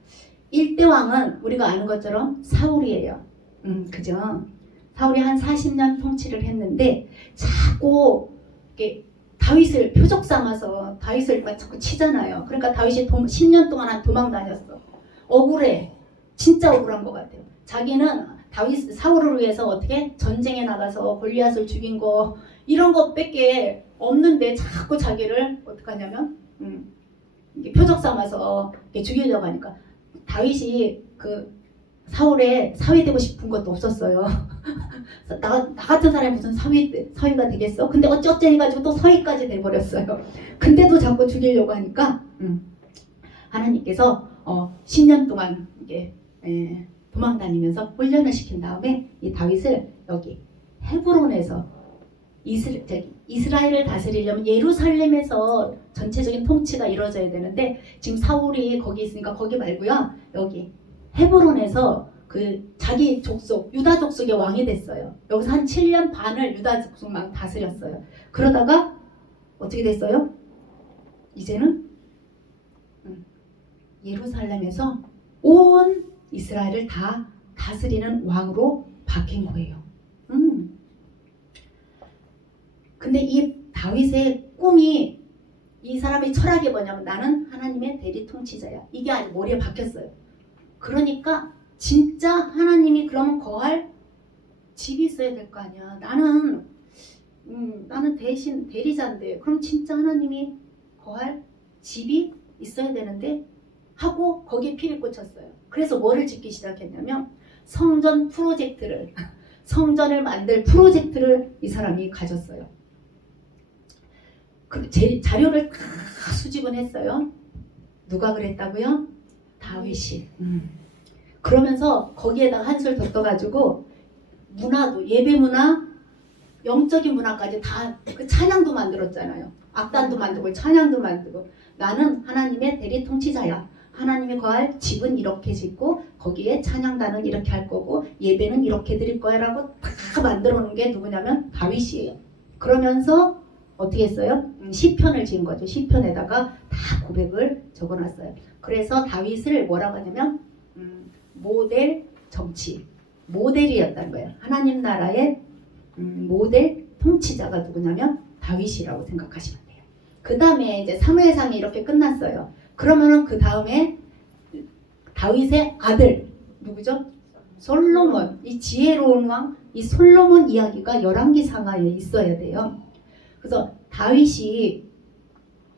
1대 왕은 우리가 아는 것처럼 사울이에요. 그죠? 사울이 한 40년 통치를 했는데 자꾸 이렇게 다윗을 표적 삼아서 다윗을 자꾸 치잖아요. 그러니까 다윗이 10년 동안 도망 다녔어. 억울해. 진짜 억울한 것 같아요. 자기는 사울을 위해서 어떻게 전쟁에 나가서 골리앗을 죽인 거 이런 것밖에 없는데 자꾸 자기를 어떻게 하냐면 표적 삼아서 죽이려고 하니까 다윗이 그 사울에 사위 되고 싶은 것도 없었어요. 나 같은 사람이 무슨 사위가 되겠어? 근데 어쩌지 해가지고 또 사위까지 돼버렸어요. 근데도 자꾸 죽이려고 하니까 하나님께서 10년 동안 이게 도망다니면서 훈련을 시킨 다음에 이 다윗을 여기 헤브론에서 이스라엘을 다스리려면 예루살렘에서 전체적인 통치가 이루어져야 되는데 지금 사울이 거기 있으니까 거기 말고요. 여기 헤브론에서 그 자기 족속 유다 족속의 왕이 됐어요. 여기서 한 7년 반을 유다 족속만 다스렸어요. 그러다가 어떻게 됐어요? 이제는 예루살렘에서 온 이스라엘을 다 다스리는 왕으로 바뀐 거예요. 근데 이 다윗의 꿈이 이 사람의 철학이 뭐냐면 나는 하나님의 대리 통치자야. 이게 아직 머리에 박혔어요. 그러니까 진짜 하나님이 그러면 거할 집이 있어야 될 거 아니야. 나는 대신 대리자인데 그럼 진짜 하나님이 거할 집이 있어야 되는데 하고 거기에 피를 꽂혔어요. 그래서 뭐를 짓기 시작했냐면 성전 프로젝트를 성전을 만들 프로젝트를 이 사람이 가졌어요. 그 자료를 다 수집은 했어요. 누가 그랬다고요? 다윗이. 그러면서 거기에다가 한술 덧떠가지고 문화도 예배 문화, 영적인 문화까지 다 그 찬양도 만들었잖아요. 악단도 만들고 찬양도 만들고 나는 하나님의 대리 통치자야. 하나님이 거할 집은 이렇게 짓고 거기에 찬양단은 이렇게 할 거고 예배는 이렇게 드릴 거야 라고 다 만들어 놓은 게 누구냐면 다윗이에요. 그러면서 어떻게 했어요? 시편을 지은 거죠. 시편에다가 다 고백을 적어놨어요. 그래서 다윗을 뭐라고 하냐면 모델 정치, 모델이었다는 거예요. 하나님 나라의 모델 통치자가 누구냐면 다윗이라고 생각하시면 돼요. 그 다음에 이제 사무엘상이 이렇게 끝났어요. 그러면은 그 다음에 다윗의 아들 누구죠? 솔로몬. 이 지혜로운 왕, 이 솔로몬 이야기가 열왕기상하에 있어야 돼요. 그래서 다윗이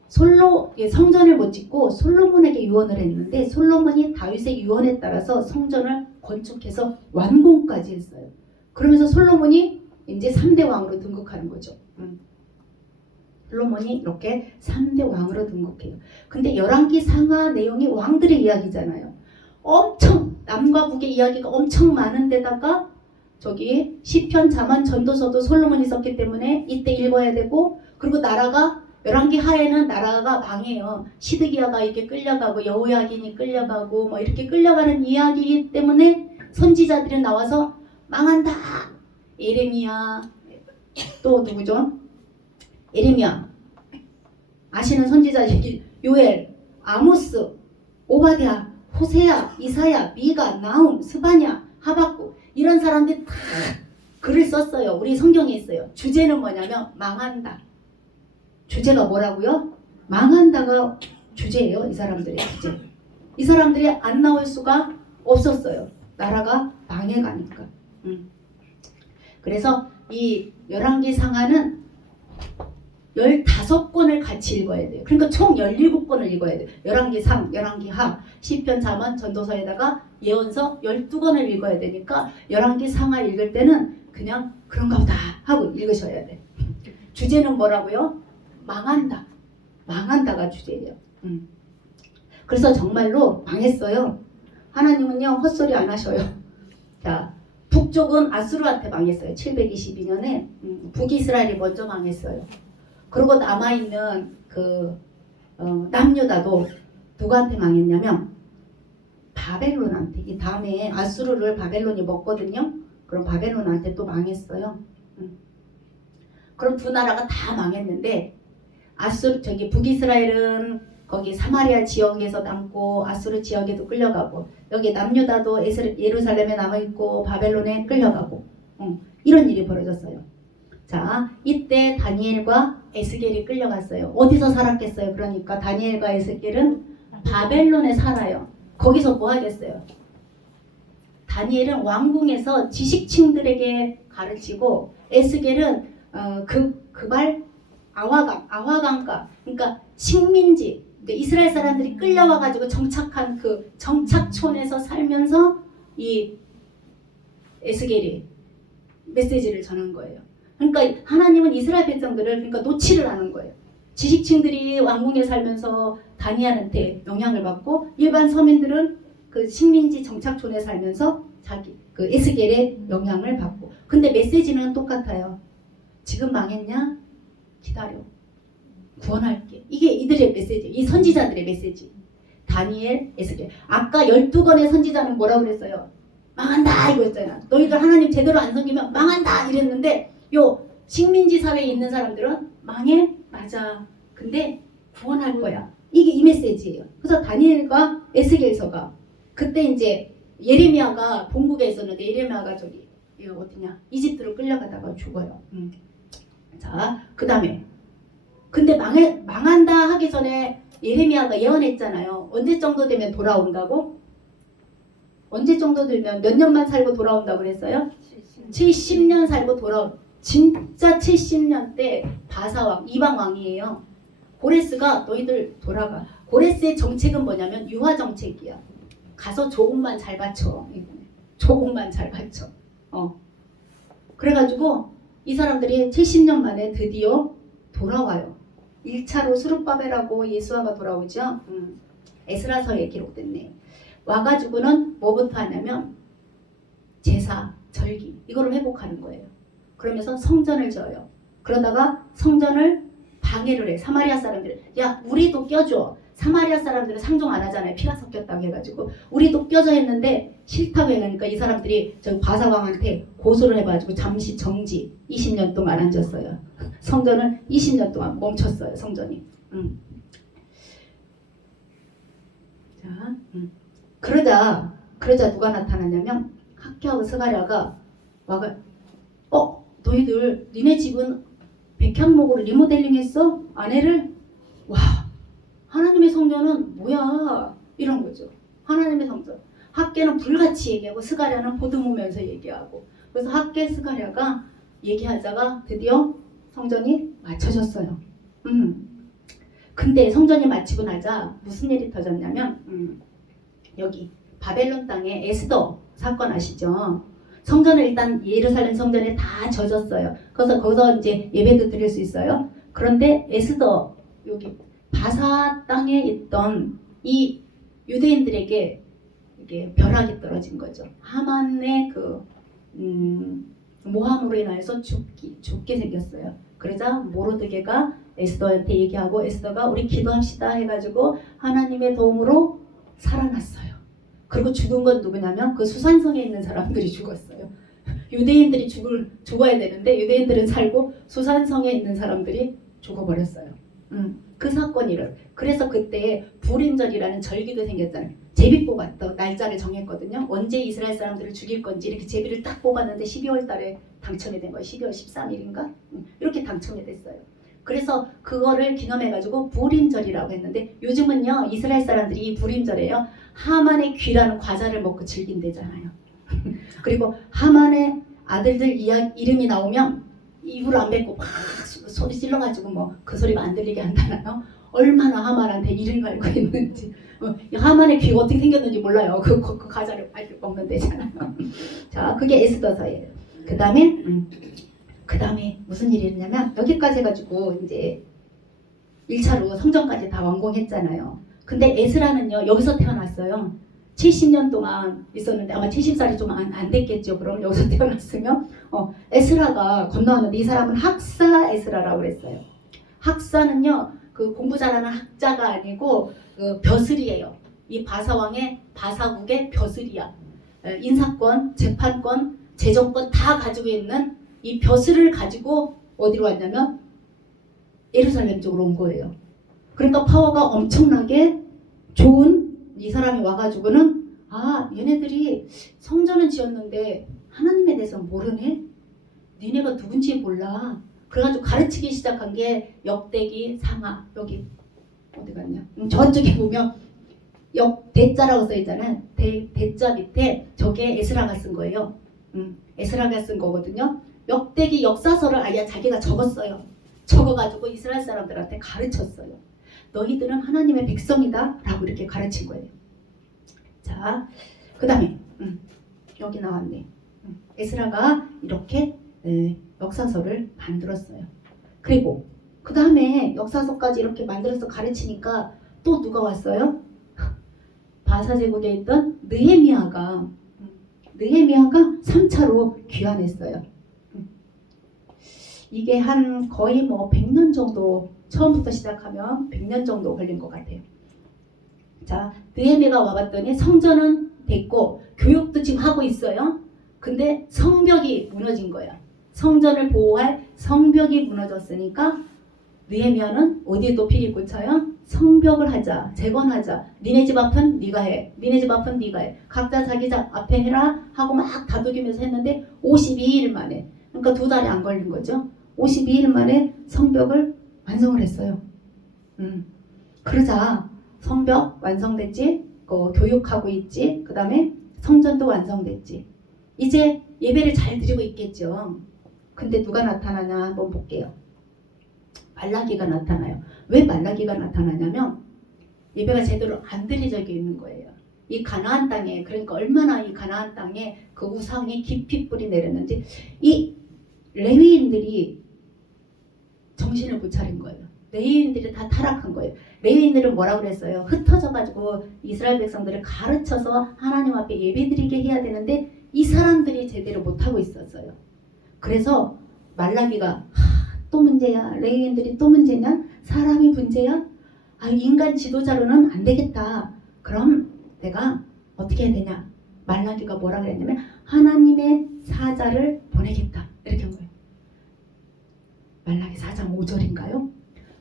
성전을 못 짓고 솔로몬에게 유언을 했는데 솔로몬이 다윗의 유언에 따라서 성전을 건축해서 완공까지 했어요. 그러면서 솔로몬이 이제 3대 왕으로 등극하는 거죠. 솔로몬이 이렇게 3대 왕으로 등극해요. 근데 열왕기상하 내용이 왕들의 이야기잖아요. 엄청 남과 북의 이야기가 엄청 많은데다가 저기 시편, 잠언, 전도서도 솔로몬이 썼기 때문에 이때 읽어야 되고 그리고 나라가 열왕기 하에는 나라가 망해요. 시드기야가 이렇게 끌려가고 여호야긴이 끌려가고 뭐 이렇게 끌려가는 이야기이기 때문에 선지자들이 나와서 망한다. 예레미야 또 누구죠? 예레미야 아시는 선지자 얘기 요엘, 아모스, 오바댜, 호세야, 이사야, 미가, 나훔, 스바냐, 하박국 이런 사람들이 다 글을 썼어요. 우리 성경에 있어요. 주제는 뭐냐면 망한다. 주제가 뭐라고요? 망한다가 주제예요. 이 사람들의 주제. 이 사람들이 안 나올 수가 없었어요. 나라가 망해가니까. 그래서 이 열왕기상하는 15권을 같이 읽어야 돼요. 그러니까 총 17권을 읽어야 돼요. 열왕기상, 열왕기하, 시편, 잠언, 전도서에다가 예언서 12권을 읽어야 되니까 열왕기상하 읽을 때는 그냥 그런가 보다 하고 읽으셔야 돼요. 주제는 뭐라고요? 망한다. 망한다가 주제예요. 그래서 정말로 망했어요. 하나님은요 헛소리 안 하셔요. 자, 북쪽은 아수르한테 망했어요. 722년에 북이스라엘이 먼저 망했어요. 그리고 남아있는 남유다도 누구한테 망했냐면 바벨론한테. 이 다음에 아수르를 바벨론이 먹거든요. 그럼 바벨론한테 또 망했어요. 그럼 두 나라가 다 망했는데 북이스라엘은 거기 사마리아 지역에서 남고 아수르 지역에도 끌려가고 여기 남유다도 예루살렘에 남아있고 바벨론에 끌려가고 이런 일이 벌어졌어요. 자, 이때 다니엘과 에스겔이 끌려갔어요. 어디서 살았겠어요? 그러니까 다니엘과 에스겔은 바벨론에 살아요. 거기서 뭐 하겠어요? 다니엘은 왕궁에서 지식층들에게 가르치고 에스겔은 그발 아화강가 그러니까 식민지 그러니까 이스라엘 사람들이 끌려와가지고 정착한 그 정착촌에서 살면서 이 에스겔이 메시지를 전한 거예요. 그러니까 하나님은 이스라엘 백성들을 그러니까 놓치를 하는 거예요. 지식층들이 왕궁에 살면서 다니엘한테 영향을 받고 일반 서민들은 그 식민지 정착촌에 살면서 그 에스겔의 영향을 받고 근데 메시지는 똑같아요. 지금 망했냐? 기다려. 구원할게. 이게 이들의 메시지. 이 선지자들의 메시지. 다니엘, 에스겔. 아까 12권의 선지자는 뭐라고 그랬어요? 망한다 이거였잖아. 너희들 하나님 제대로 안 섬기면 망한다 이랬는데 요 식민지 사회에 있는 사람들은 망해? 맞아. 근데 구원할 거야. 이게 이 메시지예요. 그래서 다니엘과 에스겔서가 그때 이제 예레미야가 본국에 있었는데 예레미야가 저기 이거 어디냐 이집트로 끌려가다가 죽어요. 자, 그 다음에 근데 망한다 하기 전에 예레미야가 예언했잖아요. 언제 정도 되면 돌아온다고? 언제 정도 되면 몇 년만 살고 돌아온다고 그랬어요? 70년 살고 진짜 70년 때 바사왕 이방 왕이에요. 고레스가 너희들 돌아가. 고레스의 정책은 뭐냐면 유화 정책이야. 가서 조국만 잘 바쳐. 조국만 잘 바쳐. 그래가지고 이 사람들이 70년 만에 드디어 돌아와요. 1차로 스룹바벨하고 예수아가 돌아오죠. 에스라서에 기록됐네. 와가지고는 뭐부터 하냐면 제사, 절기 이거를 회복하는 거예요. 그러면서 성전을 져요. 그러다가 성전을 방해를 해. 사마리아 사람들. 야 우리도 껴줘. 사마리아 사람들은 상종 안 하잖아요. 피가 섞였다고 해가지고 우리도 껴줘 했는데 싫다고 해가니까 이 사람들이 저 바사왕한테 고소를 해가지고 잠시 정지 20년 동안 앉았어요. 성전을 20년 동안 멈췄어요. 성전이. 자, 그러자 누가 나타나냐면 학교하고 스가랴가 와가 너희들 니네 집은 백향목으로 리모델링 했어? 아내를? 와 하나님의 성전은 뭐야 이런 거죠. 하나님의 성전. 학계는 불같이 얘기하고 스가랴는 보듬으면서 얘기하고 그래서 학계 스가랴가 얘기하다가 드디어 성전이 맞춰졌어요. 근데 성전이 맞히고 나자 무슨 일이 터졌냐면 여기 바벨론 땅에 에스더 사건 아시죠? 성전을 일단 예루살렘 성전에 다 젖었어요. 그래서 거기서 이제 예배도 드릴 수 있어요. 그런데 에스더 여기 바사 땅에 있던 이 유대인들에게 이게 벼락이 떨어진 거죠. 하만의 그 모함으로 인하여서 죽게 생겼어요. 그러자 모르드게가 에스더한테 얘기하고 에스더가 우리 기도합시다 해가지고 하나님의 도움으로 살아났어요. 그리고 죽은 건 누구냐면 그 수산성에 있는 사람들이 죽었어요. 유대인들이 죽어야 되는데 유대인들은 살고 수산성에 있는 사람들이 죽어버렸어요. 그 사건이 그래서 그때 불임절이라는 절기도 생겼잖아요. 제비 뽑았던 날짜를 정했거든요. 언제 이스라엘 사람들을 죽일 건지 이렇게 제비를 딱 뽑았는데 12월 달에 당첨이 된 거예요. 12월 13일인가? 이렇게 당첨이 됐어요. 그래서 그거를 기념해가지고 불임절이라고 했는데 요즘은요 이스라엘 사람들이 이 불임절에요 하만의 귀라는 과자를 먹고 즐긴대잖아요. 그리고 하만의 아들들 이름이 나오면 입을 안 뱉고 막 소리 질러가지고 뭐 그 소리가 안 들리게 한다나요? 얼마나 하만한테 이를 갈고 있는지 하만의 귀가 어떻게 생겼는지 몰라요. 그 과자를 빨리 먹는 데잖아요. 자 그게 에스더서예요. 그 다음에 무슨 일이 있냐면 여기까지 해가지고 이제 1차로 성전까지 다 완공했잖아요. 근데 에스라는요 여기서 태어났어요. 70년 동안 있었는데 아마 70살이 좀 안 됐겠죠. 그럼 여기서 태어났으면 에스라가 건너왔는데 이 사람은 학사 에스라라고 그랬어요. 학사는요 그 공부 잘하는 학자가 아니고 그 벼슬이에요. 이 바사국의 벼슬이야. 인사권, 재판권, 재정권 다 가지고 있는 이 벼슬을 가지고 어디로 왔냐면 예루살렘 쪽으로 온 거예요. 그러니까 파워가 엄청나게 좋은 이 사람이 와가지고는 얘네들이 성전은 지었는데 하나님에 대해서 모르네? 니네가 누군지 몰라. 그래가지고 가르치기 시작한 게 역대기 상하 여기 어디 갔냐? 저쪽에 보면 대자라고 써있잖아요. 대자 밑에 저게 에스라가 쓴 거예요. 에스라가 쓴 거거든요. 역대기 역사서를 아예 자기가 적었어요. 적어가지고 이스라엘 사람들한테 가르쳤어요. 너희들은 하나님의 백성이다 라고 이렇게 가르친 거예요. 자, 그 다음에 여기 나왔네. 에스라가 이렇게 역사서를 만들었어요. 그리고 그 다음에 역사서까지 이렇게 만들어서 가르치니까 또 누가 왔어요? 바사제국에 있던 느헤미야가 3차로 귀환했어요. 이게 한 거의 뭐 100년 정도 처음부터 시작하면 100년 정도 걸린 것 같아요. 자, 느헤미야가 와봤더니 성전은 됐고 교육도 지금 하고 있어요. 근데 성벽이 무너진 거야. 성전을 보호할 성벽이 무너졌으니까 느헤미야는 어디에 또 피리 꽂혀요? 성벽을 하자, 재건하자. 니네 집 앞은 네가 해, 니네 집 앞은 네가 해. 각자 자기 집 앞에 해라 하고 막 다독이면서 했는데 52일 만에, 그러니까 2달이 안 걸린 거죠. 52일 만에 성벽을 완성을 했어요. 그러자 성벽 완성됐지, 교육하고 있지, 그 다음에 성전도 완성됐지. 이제 예배를 잘 드리고 있겠죠. 근데 누가 나타나냐 한번 볼게요. 말라기가 나타나요. 왜 말라기가 나타나냐면 예배가 제대로 안 드려져 있는 거예요. 이 가나안 땅에, 그러니까 얼마나 이 가나안 땅에 그 우상이 깊이 뿌리 내렸는지 이 레위인들이 정신을 못 차린 거예요. 레위인들이 다 타락한 거예요. 레위인들은 뭐라고 그랬어요? 흩어져 가지고 이스라엘 백성들을 가르쳐서 하나님 앞에 예배드리게 해야 되는데 이 사람들이 제대로 못하고 있었어요. 그래서 말라기가 또 문제야. 레위인들이 또 문제냐? 사람이 문제야? 인간 지도자로는 안 되겠다. 그럼 내가 어떻게 해야 되냐? 말라기가 뭐라 그랬냐면 하나님의 사자를 보내겠다. 이렇게 한 거예요. 말라기 4장 5절인가요?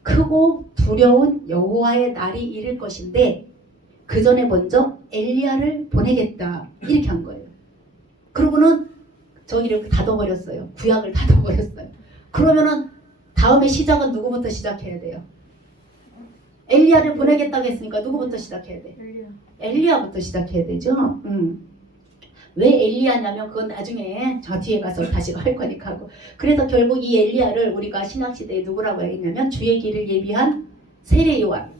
크고 두려운 여호와의 날이 이를 것인데 그 전에 먼저 엘리야를 보내겠다. 이렇게 한 거예요. 그러고는 저기를 닫아버렸어요. 구약을 닫아버렸어요. 그러면은 다음에 시작은 누구부터 시작해야 돼요? 엘리야를 보내겠다고 했으니까 누구부터 시작해야 돼? 엘리야부터 시작해야 되죠. 왜 엘리야냐면 그건 나중에 저 뒤에 가서 다시 할 거니까 하고. 그래서 결국 이 엘리야를 우리가 신약시대에 누구라고 했냐면 주의 길을 예비한 세례요한.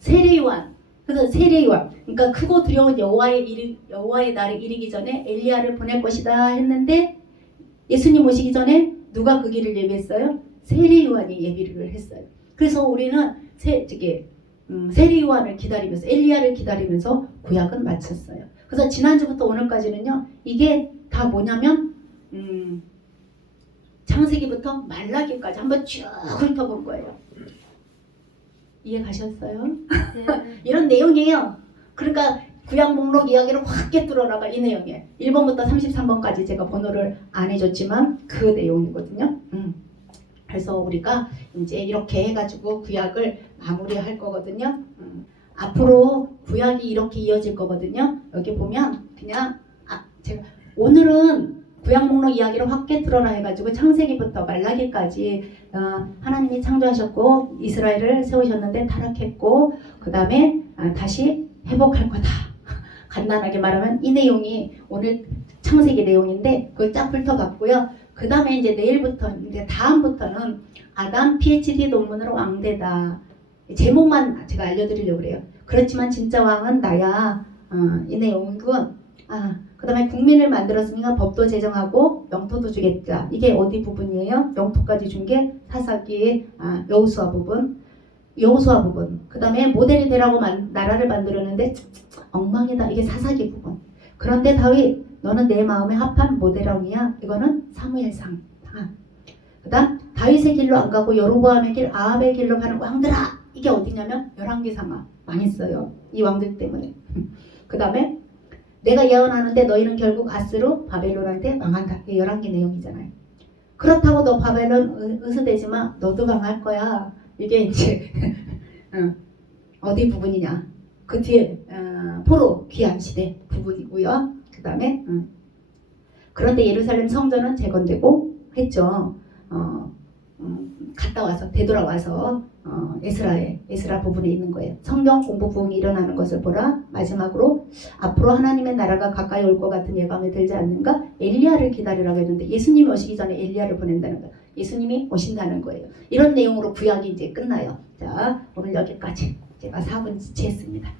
세례요한. 그래서 세례요한. 그러니까 크고 두려운 여호와의 날이 이르기 전에 엘리야를 보낼 것이다 했는데 예수님 오시기 전에 누가 그 길을 예비했어요? 세례요한이 예비를 했어요. 그래서 우리는 세례요한을 기다리면서 엘리야를 기다리면서 구약은 마쳤어요. 그래서 지난주부터 오늘까지는요. 이게 다 뭐냐면 창세기부터 말라기까지 한번 쭉 훑어본 거예요. 이해 가셨어요? 네. 이런 내용이에요. 그러니까 구약 목록 이야기를 확 깨뚫어라가 이 내용이에요. 1번부터 33번까지 제가 번호를 안 해줬지만 그 내용이거든요. 그래서 우리가 이제 이렇게 해가지고 구약을 마무리할 거거든요. 앞으로 구약이 이렇게 이어질 거거든요. 여기 보면 그냥 제가 오늘은 구약 목록 이야기를 확 깨뚫어라 해가지고 창세기부터 말라기까지 하나님이 창조하셨고 이스라엘을 세우셨는데 타락했고 그 다음에 다시 회복할 거다. 간단하게 말하면 이 내용이 오늘 창세기 내용인데 그걸 쫙 훑어봤고요. 그 다음에 이제 내일부터 이제 다음부터는 아담 PhD 논문으로 왕되다. 제목만 제가 알려드리려고 그래요. 그렇지만 진짜 왕은 나야. 이 내용은 그 다음에 국민을 만들었으니까 법도 제정하고 영토도 주겠다. 이게 어디 부분이에요? 영토까지 준 게 사사기 여호수아 부분. 그 다음에 모델이 되라고 나라를 만들었는데 엉망이다. 이게 사사기 부분. 그런데 다윗 너는 내 마음에 합한 모델왕이야. 이거는 사무엘상. 그 다음 다윗의 길로 안 가고 여로보암의 길 아합의 길로 가는 왕들아. 이게 어디냐면 열왕기상하. 망했어요. 이 왕들 때문에. 그 다음에 내가 예언하는데 너희는 결국 아스로 바벨론한테 망한다. 이게 열왕기 내용이잖아요. 그렇다고 너 바벨론 의수되지마. 너도 망할 거야. 이게 이제 어디 부분이냐. 그 뒤에 포로 귀환 시대 부분이고요. 그 다음에 그런데 예루살렘 성전은 재건되고 했죠. 갔다 와서 되돌아와서 에스라 부분에 있는 거예요. 성경 공부 부흥이 일어나는 것을 보라. 마지막으로 앞으로 하나님의 나라가 가까이 올 것 같은 예감이 들지 않는가? 엘리야를 기다리라고 했는데 예수님이 오시기 전에 엘리야를 보낸다는 거예요. 예수님이 오신다는 거예요. 이런 내용으로 구약이 이제 끝나요. 자, 오늘 여기까지 제가 4분치 했습니다.